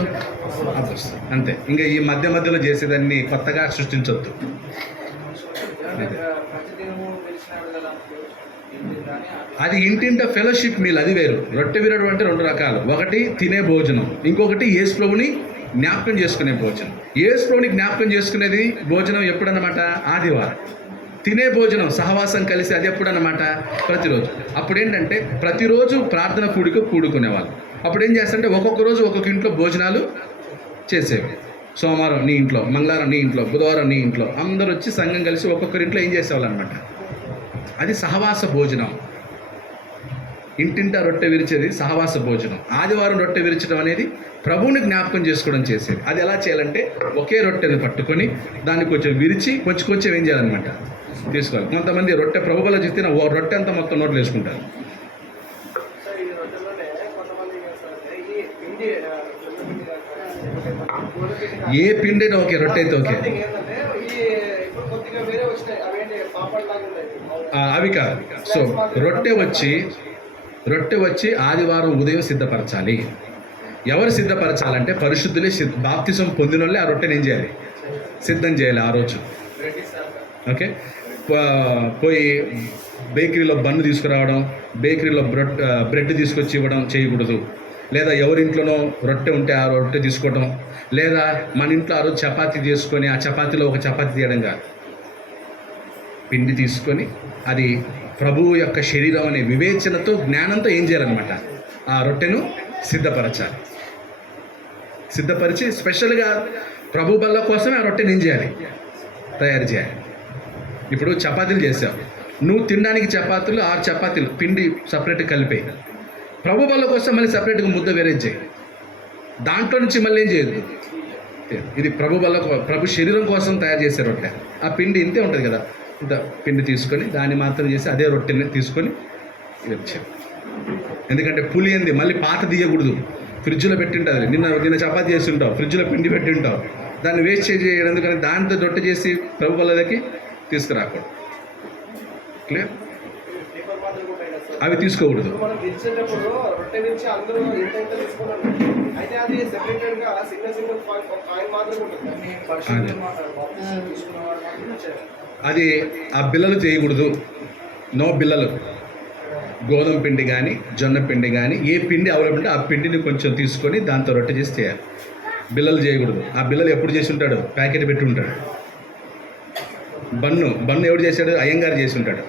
అపోస్తులు. అంతే. ఇంకా ఈ మధ్యలో చేసేదాన్ని కొత్తగా సృష్టించొద్దు. అది ఇంటింట ఫెలోషిప్ మీల్, అది వేరు. రొట్టె విరడు అంటే 2 రకాలు, ఒకటి తినే భోజనం, ఇంకొకటి యేసు ప్రభుని జ్ఞాపకం చేసుకునే భోజనం. యేసు ప్రభుని జ్ఞాపకం చేసుకునేది భోజనం ఎప్పుడన్నమాట, ఆదివారం. తినే భోజనం సహవాసం కలిసి అది ఎప్పుడన్నమాట, ప్రతిరోజు. అప్పుడు ఏంటంటే ప్రతిరోజు ప్రార్థన కూడుకునేవాళ్ళు. అప్పుడు ఏం చేస్తారంటే ఒక్కొక్క రోజు ఒక్కొక్క ఇంట్లో భోజనాలు చేసేవి. సోమవారం నీ ఇంట్లో, మంగళవారం నీ ఇంట్లో, బుధవారం నీ ఇంట్లో, అందరూ వచ్చి సంఘం కలిసి ఒక్కొక్కరి ఇంట్లో ఏం చేసేవాళ్ళు అనమాట. అది సహవాస భోజనం. ఇంటింటా రొట్టె విరిచేది సహవాస భోజనం. ఆదివారం రొట్టె విరిచడం అనేది ప్రభువుని జ్ఞాపకం చేసుకోవడం చేసేది. అది ఎలా చేయాలంటే ఒకే రొట్టెని పట్టుకొని దాన్ని కొంచెం విరిచి కొంచెం ఏం చేయాలన్నమాట, తీసుకోవాలి. కొంతమంది రొట్టె ప్రభువులో చూస్తే ఓ రొట్టె అంతా మొత్తం నోట్లు వేసుకుంటారు. ఏ పిండి ఓకే, రొట్టె అయితే ఓకే, అవి కాదు. సో రొట్టె వచ్చి ఆదివారం ఉదయం సిద్ధపరచాలి. ఎవరు సిద్ధపరచాలంటే పరిశుద్ధులే. బాప్తిసం పొందిన వాళ్ళే ఆ రొట్టెని ఏం చేయాలి, సిద్ధం చేయాలి ఆ రోజు. ఓకే. పోయి బేకరీలో బన్ను తీసుకురావడం, బేకరీలో బ్రెడ్ తీసుకొచ్చి ఇవ్వడం చేయకూడదు. లేదా ఎవరింట్లోనో రొట్టె ఉంటే ఆ రొట్టె తీసుకోవడం, లేదా మన ఇంట్లో ఆ రోజు చపాతీ చేసుకొని ఆ చపాతీలో ఒక చపాతీ తీయడం కాదు. పిండి తీసుకొని అది ప్రభువు యొక్క శరీరం అనే వివేచనతో, జ్ఞానంతో ఏం చేయాలన్నమాట, ఆ రొట్టెను సిద్ధపరిచి స్పెషల్గా ప్రభు బల్ల కోసమే ఆ రొట్టెని ఏం చేయాలి, తయారు చేయాలి. ఇప్పుడు చపాతీలు చేసావు, నువ్వు తినడానికి 6 చపాతీలు పిండి సపరేట్గా కలిపాయి. ప్రభు బల్ల కోసం మళ్ళీ సపరేట్గా ముద్ద వేరే చేయి. దాంట్లో నుంచి మళ్ళీ ఏం చేయదు. ఇది ప్రభు శరీరం కోసం తయారు చేసే రొట్టె. ఆ పిండి ఇంతే ఉంటుంది కదా, ఇంత పిండి తీసుకొని దాన్ని మాత్రం చేసి అదే రొట్టెని తీసుకొని ఇది వచ్చారు. ఎందుకంటే పులియంది మళ్ళీ పాత తీయకూడదు. ఫ్రిడ్జ్లో పెట్టింటుంది. నిన్న చపాతీ చేసి ఉంటావు, ఫ్రిడ్జ్లో పిండి పెట్టి ఉంటావు, దాన్ని వేస్ట్ చేయడం ఎందుకని దాంతో రొట్టె చేసి ప్రభు బల్లకి తీసుకురాకూడదు. క్లియర్? మాత్రమే ఉంటాయి కదా సార్. అవి తీసుకోకూడదు. ఇప్పుడు మనం గెలిచేటప్పుడు రొట్టె నుంచి అందరూ ఎంత తీసుకున్నాను, అయితే అది సెపరేటెడ్ గా సింగిల్ కాయిన్ మాత్రమే ఉంటుంది. దాన్ని పరిశుద్ధులు మాత్రం తీసుకున్నవాడు మాత్రమే చేయాలి. అది ఆ బిల్లలు చేయకూడదు. నో బిల్లలు. గోధుమ పిండి కానీ జొన్న పిండి కానీ ఏ పిండి అవైలబుల్ ఉంటే ఆ పిండిని కొంచెం తీసుకొని దాంతో రొట్టె చేసి చేయాలి. బిల్లలు చేయకూడదు. ఆ బిల్లలు ఎప్పుడు చేసి ఉంటాడు? ప్యాకెట్ పెట్టి ఉంటాడు. బన్ను ఎవడు చేశాడు? అయ్యంగారు చేసి ఉంటాడు.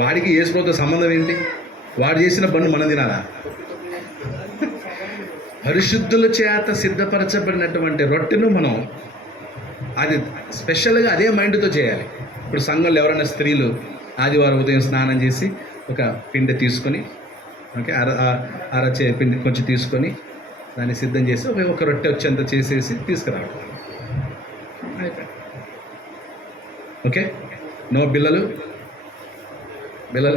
వాడికి యేసుప్రభుతో సంబంధం ఏంటి? వాడు చేసిన బన్ను మనం తినాలా? పరిశుద్ధుల చేత సిద్ధపరచబడినటువంటి రొట్టెను మనం అది స్పెషల్గా అదే మైండ్తో చేయాలి. ఇప్పుడు సంఘంలో ఎవరైనా స్త్రీలు ఆదివారం ఉదయం స్నానం చేసి ఒక పిండి తీసుకొని, ఓకే, అరచే పిండి కొంచెం తీసుకొని దాన్ని సిద్ధం చేసి ఒక రొట్టె వచ్చేంత చేసేసి తీసుకురావడం. అయిపోయింది. ఓకే, నో బిల్లలు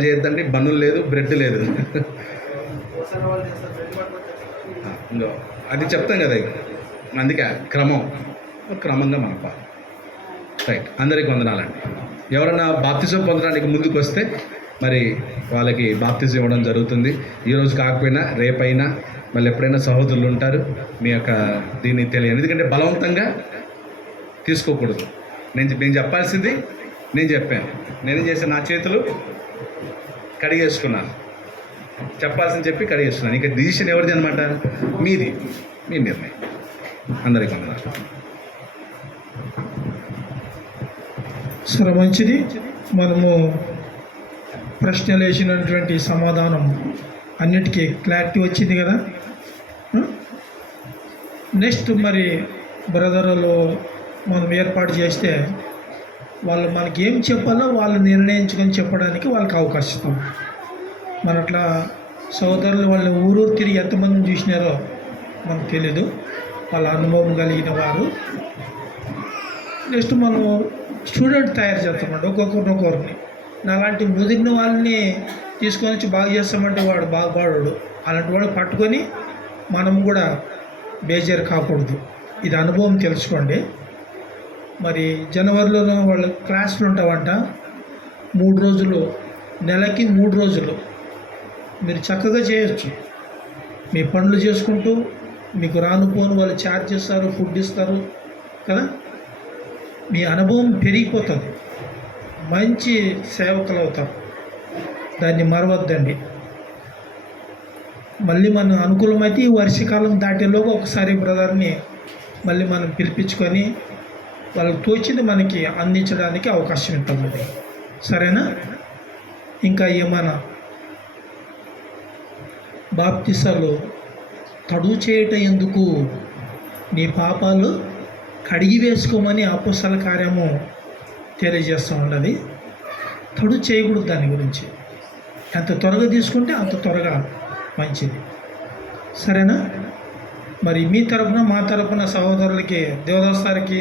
చేయొద్దండి. బన్నులు లేదు, బ్రెడ్ లేదు. ఒకసారి వాళ్ళు చేస్తారు, బ్రెడ్ పట్టుకొచ్చేస్తారు. ఇంకో అది చెప్తాం కదా, అందుకే క్రమంగా మన పాలు. రైట్, అందరికీ వందనాలండి. ఎవరైనా బాప్తిజం పొందడానికి ముందుకు వస్తే మరి వాళ్ళకి బాప్తిజం ఇవ్వడం జరుగుతుంది. ఈరోజు కాకపోయినా రేపైనా మళ్ళీ ఎప్పుడైనా సహోదరులు ఉంటారు. మీ యొక్క దీన్ని తెలియదు, ఎందుకంటే బలవంతంగా తీసుకోకూడదు. నేను చెప్పాల్సింది నేను చెప్పాను. నేనేం చేశాను? నా చేతులు కడిగేసుకున్నాను. చెప్పాల్సింది చెప్పి కడిగేసుకున్నాను. ఇంకా డిసిషన్ ఎవరిది అనమాట? మీది, మీ నిర్ణయం. అందరికీ వందనాలు. సరే, మంచిది. మనము ప్రశ్నలు వేసినటువంటి సమాధానం అన్నిటికీ క్లారిటీ వచ్చింది కదా. నెక్స్ట్ మరి బ్రదర్లు మనం ఏర్పాటు చేస్తే వాళ్ళు మనకి ఏం చెప్పాలో వాళ్ళు నిర్ణయించుకొని చెప్పడానికి వాళ్ళకి అవకాశం ఇస్తాం. మన అట్లా సోదరులు వాళ్ళని ఊరూరు తిరిగి ఎంతమందిని చూసినారో మనకు తెలీదు, వాళ్ళ అనుభవం కలిగిన వారు. నెక్స్ట్ మనం స్టూడెంట్ తయారు చేస్తామండి, ఒక్కొక్కరిని. నాలాంటి ముదిరిన వాళ్ళని తీసుకొని వచ్చి బాగు చేస్తామంటే వాడు బాగుపడాడు. అలాంటి వాడు పట్టుకొని మనం కూడా బేజారు కాకూడదు. ఇది అనుభవం తెలుసుకోండి. మరి జనవరిలో వాళ్ళ క్లాసులు ఉంటావంట. 3 రోజులు, నెలకి 3 రోజులు మీరు చక్కగా చేయొచ్చు. మీ పనులు చేసుకుంటూ మీకు రానుపోను వాళ్ళు ఛార్జ్ చేస్తారు, ఫుడ్ ఇస్తారు కదా. మీ అనుభవం పెరిగిపోతుంది, మంచి సేవకులు అవుతారు. దాన్ని మరవద్దండి. మళ్ళీ మనం అనుకూలమైతే ఈ వర్షాకాలం దాటేలోగా ఒకసారి బ్రదర్ని మళ్ళీ మనం పిలిపించుకొని వాళ్ళకి తోచింది మనకి అందించడానికి అవకాశం ఇస్తామండి. సరేనా? ఇంకా ఏమైనా బాప్తిసాలు తడువు చేయటం ఎందుకు? నీ పాపాలు కడిగి వేసుకోమని అపోస్తల కార్యము తెలియజేస్తూ ఉన్నది. తడువు చేయకూడదు. దాని గురించి ఎంత త్వరగా తీసుకుంటే అంత త్వరగా మంచిది. సరేనా? మరి మీ తరఫున మా తరఫున సహోదరులకి, దేవదాస్ సార్కి,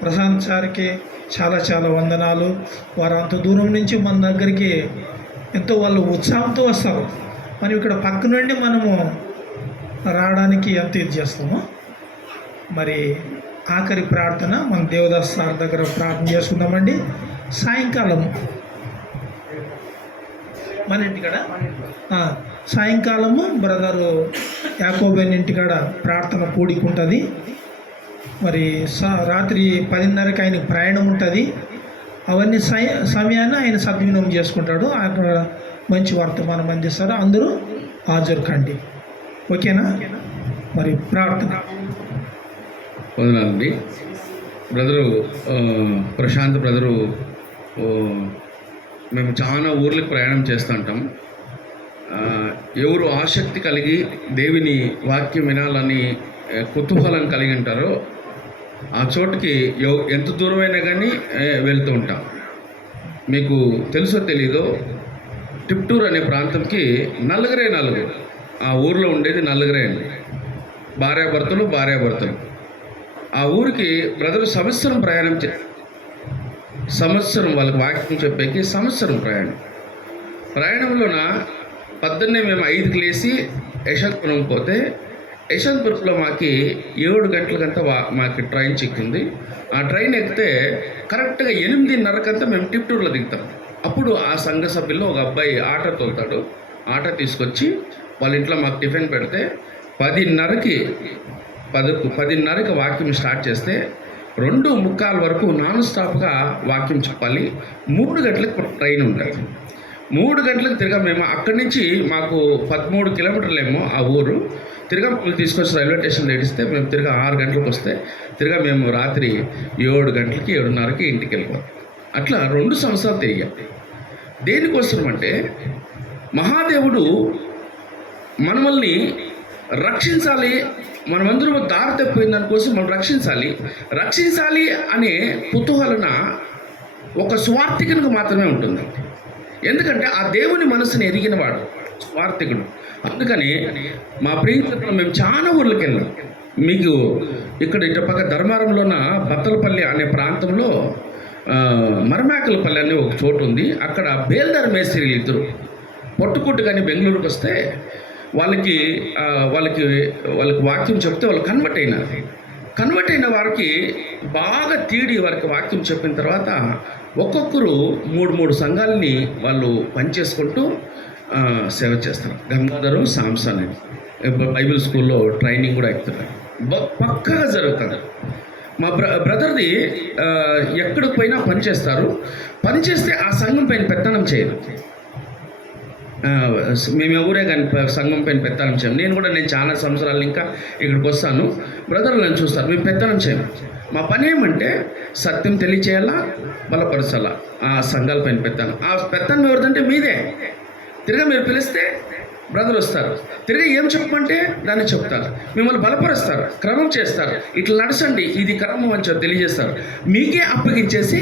ప్రశాంత్ సార్కి చాలా చాలా వందనాలు. వారు అంత దూరం నుంచి మన దగ్గరికి ఎంతో వాళ్ళు ఉత్సాహంతో వస్తారు. మనం ఇక్కడ పక్క నుండి మనము రావడానికి ఎంత ఇది చేస్తామో. మరి ఆఖరి ప్రార్థన మన దేవదాస్ సార్ దగ్గర ప్రార్థన చేసుకుందామండి. సాయంకాలం మన ఇంటికాడ సాయంకాలము బ్రదరు యాకోబన్ ఇంటికాడ ప్రార్థన కూడికుంటుంది. మరి రాత్రి 10:30కి ఆయనకు ప్రయాణం ఉంటుంది. అవన్నీ సమయాన్ని ఆయన సద్వినియోగం చేసుకుంటాడు. అక్కడ మంచి వర్తమానం అందిస్తారు. అందరూ హాజరు కండి. ఓకేనా? మరి ప్రార్థన. వందనాలండి. బ్రదరు ప్రశాంత్ బ్రదరు, మేము చాలా ఊర్లకు ప్రయాణం చేస్తుంటాం. ఎవరు ఆసక్తి కలిగి దేవుని వాక్యం వినాలని కుతూహలం కలిగి ఉంటారో ఆ చోటుకి ఎంత దూరమైనా కానీ వెళ్తూ ఉంటాం. మీకు తెలుసో తెలీదో, టిప్టూర్ అనే ప్రాంతంకి నలుగురే ఆ ఊరిలో ఉండేది నలుగురే అండి. భార్యాభర్తలు. ఆ ఊరికి బ్రదరు సంవత్సరం ప్రయాణం సంవత్సరం వాళ్ళకి వాక్యం చెప్పేకి సంవత్సరం ప్రయాణంలోన పొద్దున్నే మేము 5కి లేచి యశవంతపురం పోతే, యశవంతపురంలో మాకు 7 గంటలకంతా మాకు ట్రైన్ చిక్కింది. ఆ ట్రైన్ ఎక్కితే కరెక్ట్గా 8:30కంతా మేము టిప్టూర్లో దిగుతాం. అప్పుడు ఆ సంఘ సభ్యుల్లో ఒక అబ్బాయి ఆటో తోలుతాడు. ఆటో తీసుకొచ్చి వాళ్ళ ఇంట్లో మాకు టిఫిన్ పెడితే 10:30కి వాక్యం స్టార్ట్ చేస్తే 2:45 వరకు నాన్ స్టాప్గా వాక్యం చెప్పాలి. 3 గంటలకు ట్రైన్ ఉంటుంది. 3 గంటలకు తిరగా మేము అక్కడి నుంచి మాకు 13 కిలోమీటర్లేమో ఆ ఊరు. తిరగా మమ్మల్ని తీసుకొచ్చి రైల్వే స్టేషన్ లేడిస్తే మేము తిరగా 6 గంటలకు వస్తే తిరగా మేము రాత్రి 7 గంటలకి 7:30కి ఇంటికి వెళ్ళిపోతాం. అట్లా 2 సంవత్సరాలు తిరిగాం. దేనికోసం అంటే మహాదేవుడు మనల్ని రక్షించాలి, మనమందరం దారి తప్పిపోయిన దానికోసం మనం రక్షించాలి అనే కుతూహలన ఒక స్వార్థికునికి మాత్రమే ఉంటుంది. ఎందుకంటే ఆ దేవుని మనసుని ఎరిగినవాడు స్వార్థికుడు. అందుకని మా ప్రియులతో మేము చాలా ఊర్లకు వెళ్ళాం. మీకు ఇక్కడ ఇటు పక్క ధర్మారంలోన బత్తలపల్లి అనే ప్రాంతంలో మరమేకలపల్లి అనే ఒక చోటు ఉంది. అక్కడ బేల్దార్ మేస్త్రీలు ఇద్దరు పొట్టుకుట్టు కానీ బెంగళూరుకి వస్తే వాళ్ళకి వాక్యం చెప్తే వాళ్ళు కన్వర్ట్ అయిన వారికి బాగా తీడి వారికి వాక్యం చెప్పిన తర్వాత ఒక్కొక్కరు 3 సంఘాలని వాళ్ళు పనిచేసుకుంటూ సేవ చేస్తారు. గంగాధరు, సాంసన్ అని బైబిల్ స్కూల్లో ట్రైనింగ్ కూడా ఎక్కుతున్నారు. పక్కగా జరుగుతుంది. మా బ్రదర్ది ఎక్కడికి పోయినా పనిచేస్తారు. పనిచేస్తే ఆ సంఘం పైన పెత్తనం చేయరు. మేము ఎవరే కానీ సంఘం పైన పెత్తనం చేయము. నేను చాలా సంవత్సరాలు ఇంకా ఇక్కడికి వస్తాను. బ్రదర్లు నన్ను చూస్తారు. మేము పెత్తనం చేయము. మా పని ఏమంటే సత్యం తెలియచేయాలా, బలపరచాలా. ఆ సంఘాల పైన పెత్తనం. ఆ పెత్తనం ఎవరిదంటే మీదే. తిరిగా మీరు పిలిస్తే బ్రదర్ వస్తారు. తిరిగి ఏం చెప్పమంటే దాన్ని చెప్తారు. మిమ్మల్ని బలపరుస్తారు, క్రమం చేస్తారు. ఇట్లా నడచండి, ఇది క్రమం అని తెలియజేస్తారు. మీకే అప్పగించేసి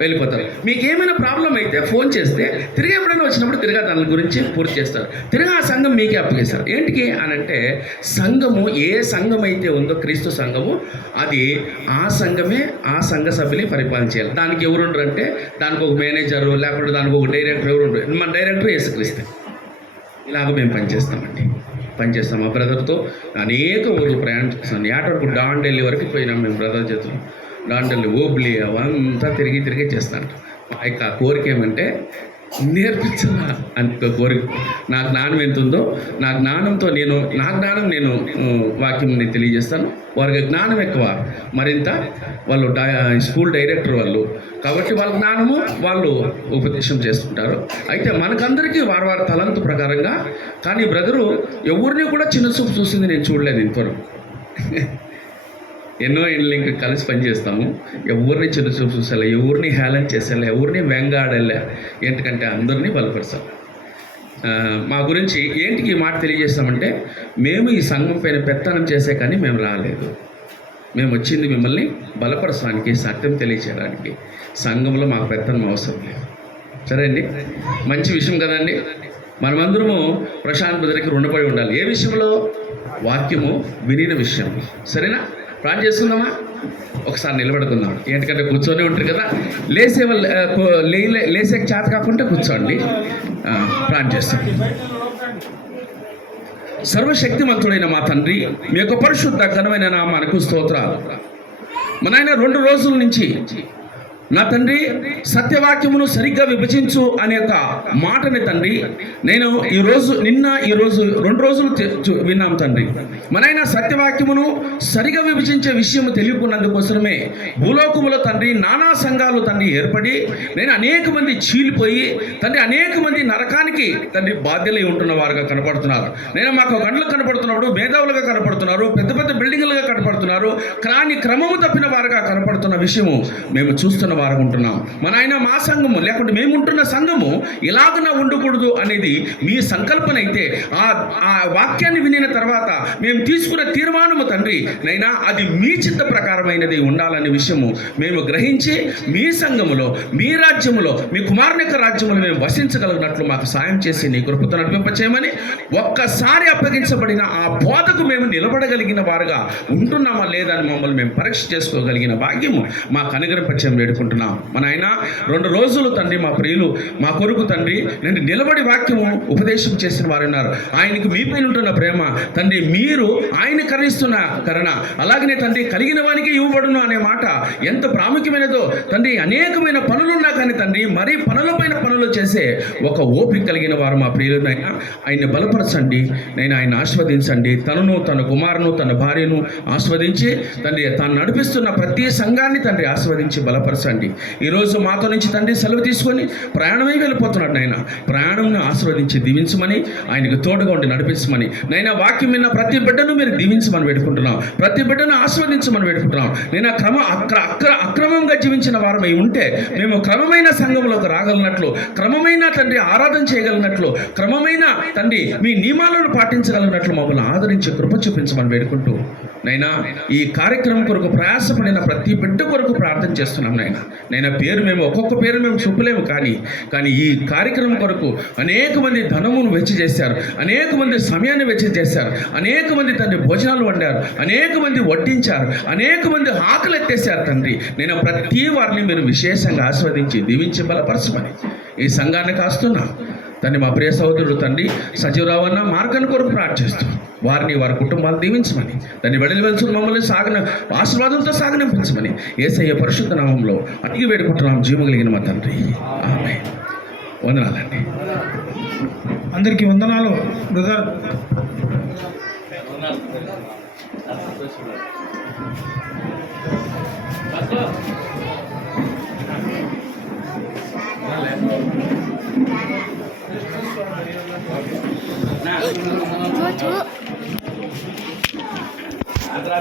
వెళ్ళిపోతారు. మీకు ఏమైనా ప్రాబ్లం అయితే ఫోన్ చేస్తే తిరిగి ఎప్పుడైనా వచ్చినప్పుడు తిరిగా దాని గురించి పూర్తి చేస్తారు. తిరిగి ఆ సంఘం మీకే అప్పగిస్తారు. ఏంటికి అని అంటే సంఘము ఏ సంఘం అయితే ఉందో క్రీస్తు సంఘము, అది ఆ సంఘమే ఆ సంఘ సభ్యులే పరిపాలన చేయాలి. దానికి ఎవరు ఉండరు అంటే దానికి ఒక మేనేజరు, లేకపోతే దానికి ఒక డైరెక్టర్ ఎవరు ఉండరు. మన డైరెక్టర్ యేసుక్రీస్తు. ఇలాగ మేము పనిచేస్తాం. మా బ్రదర్తో అనేక ఊర్లు ప్రయాణం చేస్తాం. ఏటవరకు డాండెల్లి వరకు పోయినాం మేము బ్రదర్ చేతులు. డాండెల్లి, ఓబ్లీ అవంతా తిరిగి చేస్తాను. ఆ యొక్క కోరిక ఏమంటే నేర్పించాలా అంత కోరిక. నా జ్ఞానం ఎంత ఉందో నా జ్ఞానం నేను వాక్యం నేను తెలియజేస్తాను. వారికి జ్ఞానం ఎక్కువ, మరింత వాళ్ళు స్కూల్ డైరెక్టర్ వాళ్ళు కాబట్టి వాళ్ళ జ్ఞానము వాళ్ళు ఉపదేశం చేసుకుంటారు. అయితే మనకందరికీ వారి తలంతు ప్రకారంగా. కానీ బ్రదరు ఎవరిని కూడా చిన్న చూపు చూసింది నేను చూడలేదు ఇంతవరకు. ఎన్నో ఏళ్ళు ఇంకా కలిసి పనిచేస్తాము. ఎవరిని చిన్న చూపు చూసేలా, ఎవరిని హేళన చేసేలా, ఎవరిని వెంగాడేలా. ఎందుకంటే అందరినీ బలపరచాలి. మా గురించి ఏంటికి ఈ మాట తెలియజేస్తామంటే మేము ఈ సంఘం పైన పెత్తనం చేసే కానీ మేము రాలేదు. మేము వచ్చింది మిమ్మల్ని బలపరచడానికి, సత్యం తెలియచేయడానికి. సంఘంలో మాకు పెత్తనం అవసరం లేదు. సరే అండి, మంచి విషయం కదండి. మనమందరము ప్రశాంత్ బ్రదర్కి రుణపడి ఉండాలి. ఏ విషయంలో? వాక్యము వినిన విషయం. సరేనా? ప్రార్థన చేసుకుందామా? ఒకసారి నిలబడుకుందాం. ఎందుకంటే కూర్చొని ఉంటారు కదా. లేసే చేత కాకుండా కూర్చోండి. ప్రార్థన చేస్తాం. సర్వశక్తిమంతుడైన మా తండ్రి, మీ యొక్క పరిశుద్ధ ఘనమైన నామానికి స్తోత్రాలు. మా నాయన 2 రోజుల నుంచి నా తండ్రి సత్యవాక్యమును సరిగ్గా విభజించు అనే ఒక మాటని తండ్రి నేను ఈ రోజు 2 రోజులు విన్నాం తండ్రి. మనైనా సత్యవాక్యమును సరిగా విభజించే విషయము తెలియకున్నందుకోసమే భూలోకములో తండ్రి నానా సంఘాలు తండ్రి ఏర్పడి నేను అనేక మంది చీలిపోయి తండ్రి అనేక మంది నరకానికి తండ్రి బాధ్యులై ఉంటున్న వారుగా కనపడుతున్నారు. నేను మాకు గంటలు కనపడుతున్నప్పుడు మేధావులుగా కనపడుతున్నారు, పెద్ద పెద్ద బిల్డింగులుగా కనపడుతున్నారు, కానీ క్రమము తప్పిన వారుగా కనపడుతున్న విషయము మేము చూస్తున్న వారు ఉంటున్నాం. మన ఆయన మా సంఘము లేకుంటే మేము ఉంటున్న సంఘము ఇలాగన ఉండకూడదు అనేది మీ సంకల్పన అయితే ఆ వాక్యాన్ని వినిన తర్వాత మేము తీసుకున్న తీర్మానము తండ్రి నైనా అది మీ చిత్త ప్రకారమైనది ఉండాలనే విషయము మేము గ్రహించి మీ సంఘములో, మీ రాజ్యములో, మీ కుమారుని యొక్క రాజ్యములో మేము వసించగలిగినట్లు మాకు సాయం సహాయం చేసి నీ కృపతో నడిపింపచేయమని, ఒక్కసారి అప్పగించబడిన ఆ బోధకు మేము నిలబడగలిగిన వారుగా ఉంటున్నామా లేదా అని మమ్మల్ని మేము పరీక్ష చేసుకోగలిగిన భాగ్యము మాకు అనుగ్రహింపచేయమని వేడుకుంటున్నాం. మన ఆయన 2 రోజులు తండ్రి మా ప్రియులు మా కొరకు తండ్రి నేను నిలబడి వాక్యము ఉపదేశం చేసిన వారు ఉన్నారు. ఆయనకు మీ పైన ఉంటున్న ప్రేమ తండ్రి, మీరు ఆయన కరుణిస్తున్న కరుణ, అలాగనే తండ్రి కలిగిన వానికి ఇవ్వబడును అనే మాట ఎంత ప్రాముఖ్యమైనదో తండ్రి. అనేకమైన పనులున్నా కానీ తండ్రి మరీ పనులపైన పనులు చేసే ఒక ఓపిక కలిగిన వారు మా ప్రియులనైనా ఆయన్ని బలపరచండి. నేను ఆయన ఆస్వాదించండి. తనను తన కుమారును తన భార్యను ఆస్వాదించి తండ్రి తాను నడిపిస్తున్న ప్రతి సంఘాన్ని తండ్రి ఆస్వాదించి బలపరచండి. ఈరోజు మాతో నుంచి తండ్రి సెలవు తీసుకొని ప్రయాణమై వెళ్ళిపోతున్నాడు నాయన. ప్రయాణంను ఆస్వాదించి దీవించమని, ఆయనకు తోడుగా ఉండి నడిపించమని నైనా వాక్యం విన్న ప్రతి బిడ్డను మీరు దీవించమని వేడుకుంటున్నాం. ప్రతి బిడ్డను ఆస్వాదించమని వేడుకుంటున్నాం. నేను అక్రమంగా జీవించిన వారమై ఉంటే మేము క్రమమైన సంఘంలోకి రాగలిగినట్లు, క్రమమైన తండ్రి ఆరాధన చేయగలిగినట్లు, క్రమమైన తండ్రి మీ నియమాలను పాటించగలిగినట్లు మమ్మల్ని ఆదరించి కృప చూపించమని వేడుకుంటూ నైనా ఈ కార్యక్రమం కొరకు ప్రయాసపడిన ప్రతి బిడ్డ కొరకు ప్రార్థన చేస్తున్నాం నైనా పేరు మేము ఒక్కొక్క పేరు మేము చూపలేము, కానీ ఈ కార్యక్రమం కొరకు అనేక మంది ధనమును వెచ్చి చేశారు, అనేక మంది సమయాన్ని వెచ్చి చేశారు, అనేక మంది తండ్రి భోజనాలు వండారు, అనేక మంది వడ్డించారు, అనేక మంది ఆకలి ఎత్తేశారు తండ్రి. నేను ప్రతి వారిని మీరు విశేషంగా ఆస్వాదించి దీవించి బలపరచమని ఈ సంఘాన్ని కాస్తున్నా తండ్రి. మా ప్రియ సహోదరుడు తండ్రి సజీవరావన్న మార్గాన్ని కొరకు ప్రార్థిస్తాం. వారిని వారి కుటుంబాలు దీవించమని దాన్ని వెడలి వెళ్తున్న మమ్మల్ని ఆశీర్వాదంతో సాగనింపించమని యేసయ్య పరిశుద్ధ నామంలో అడిగి వేడుకుంటున్నాం జీవం కలిగిన మా తండ్రి. ఆమేన్. వందనాలండి. అందరికీ వందనాలు బ్రదర్. నా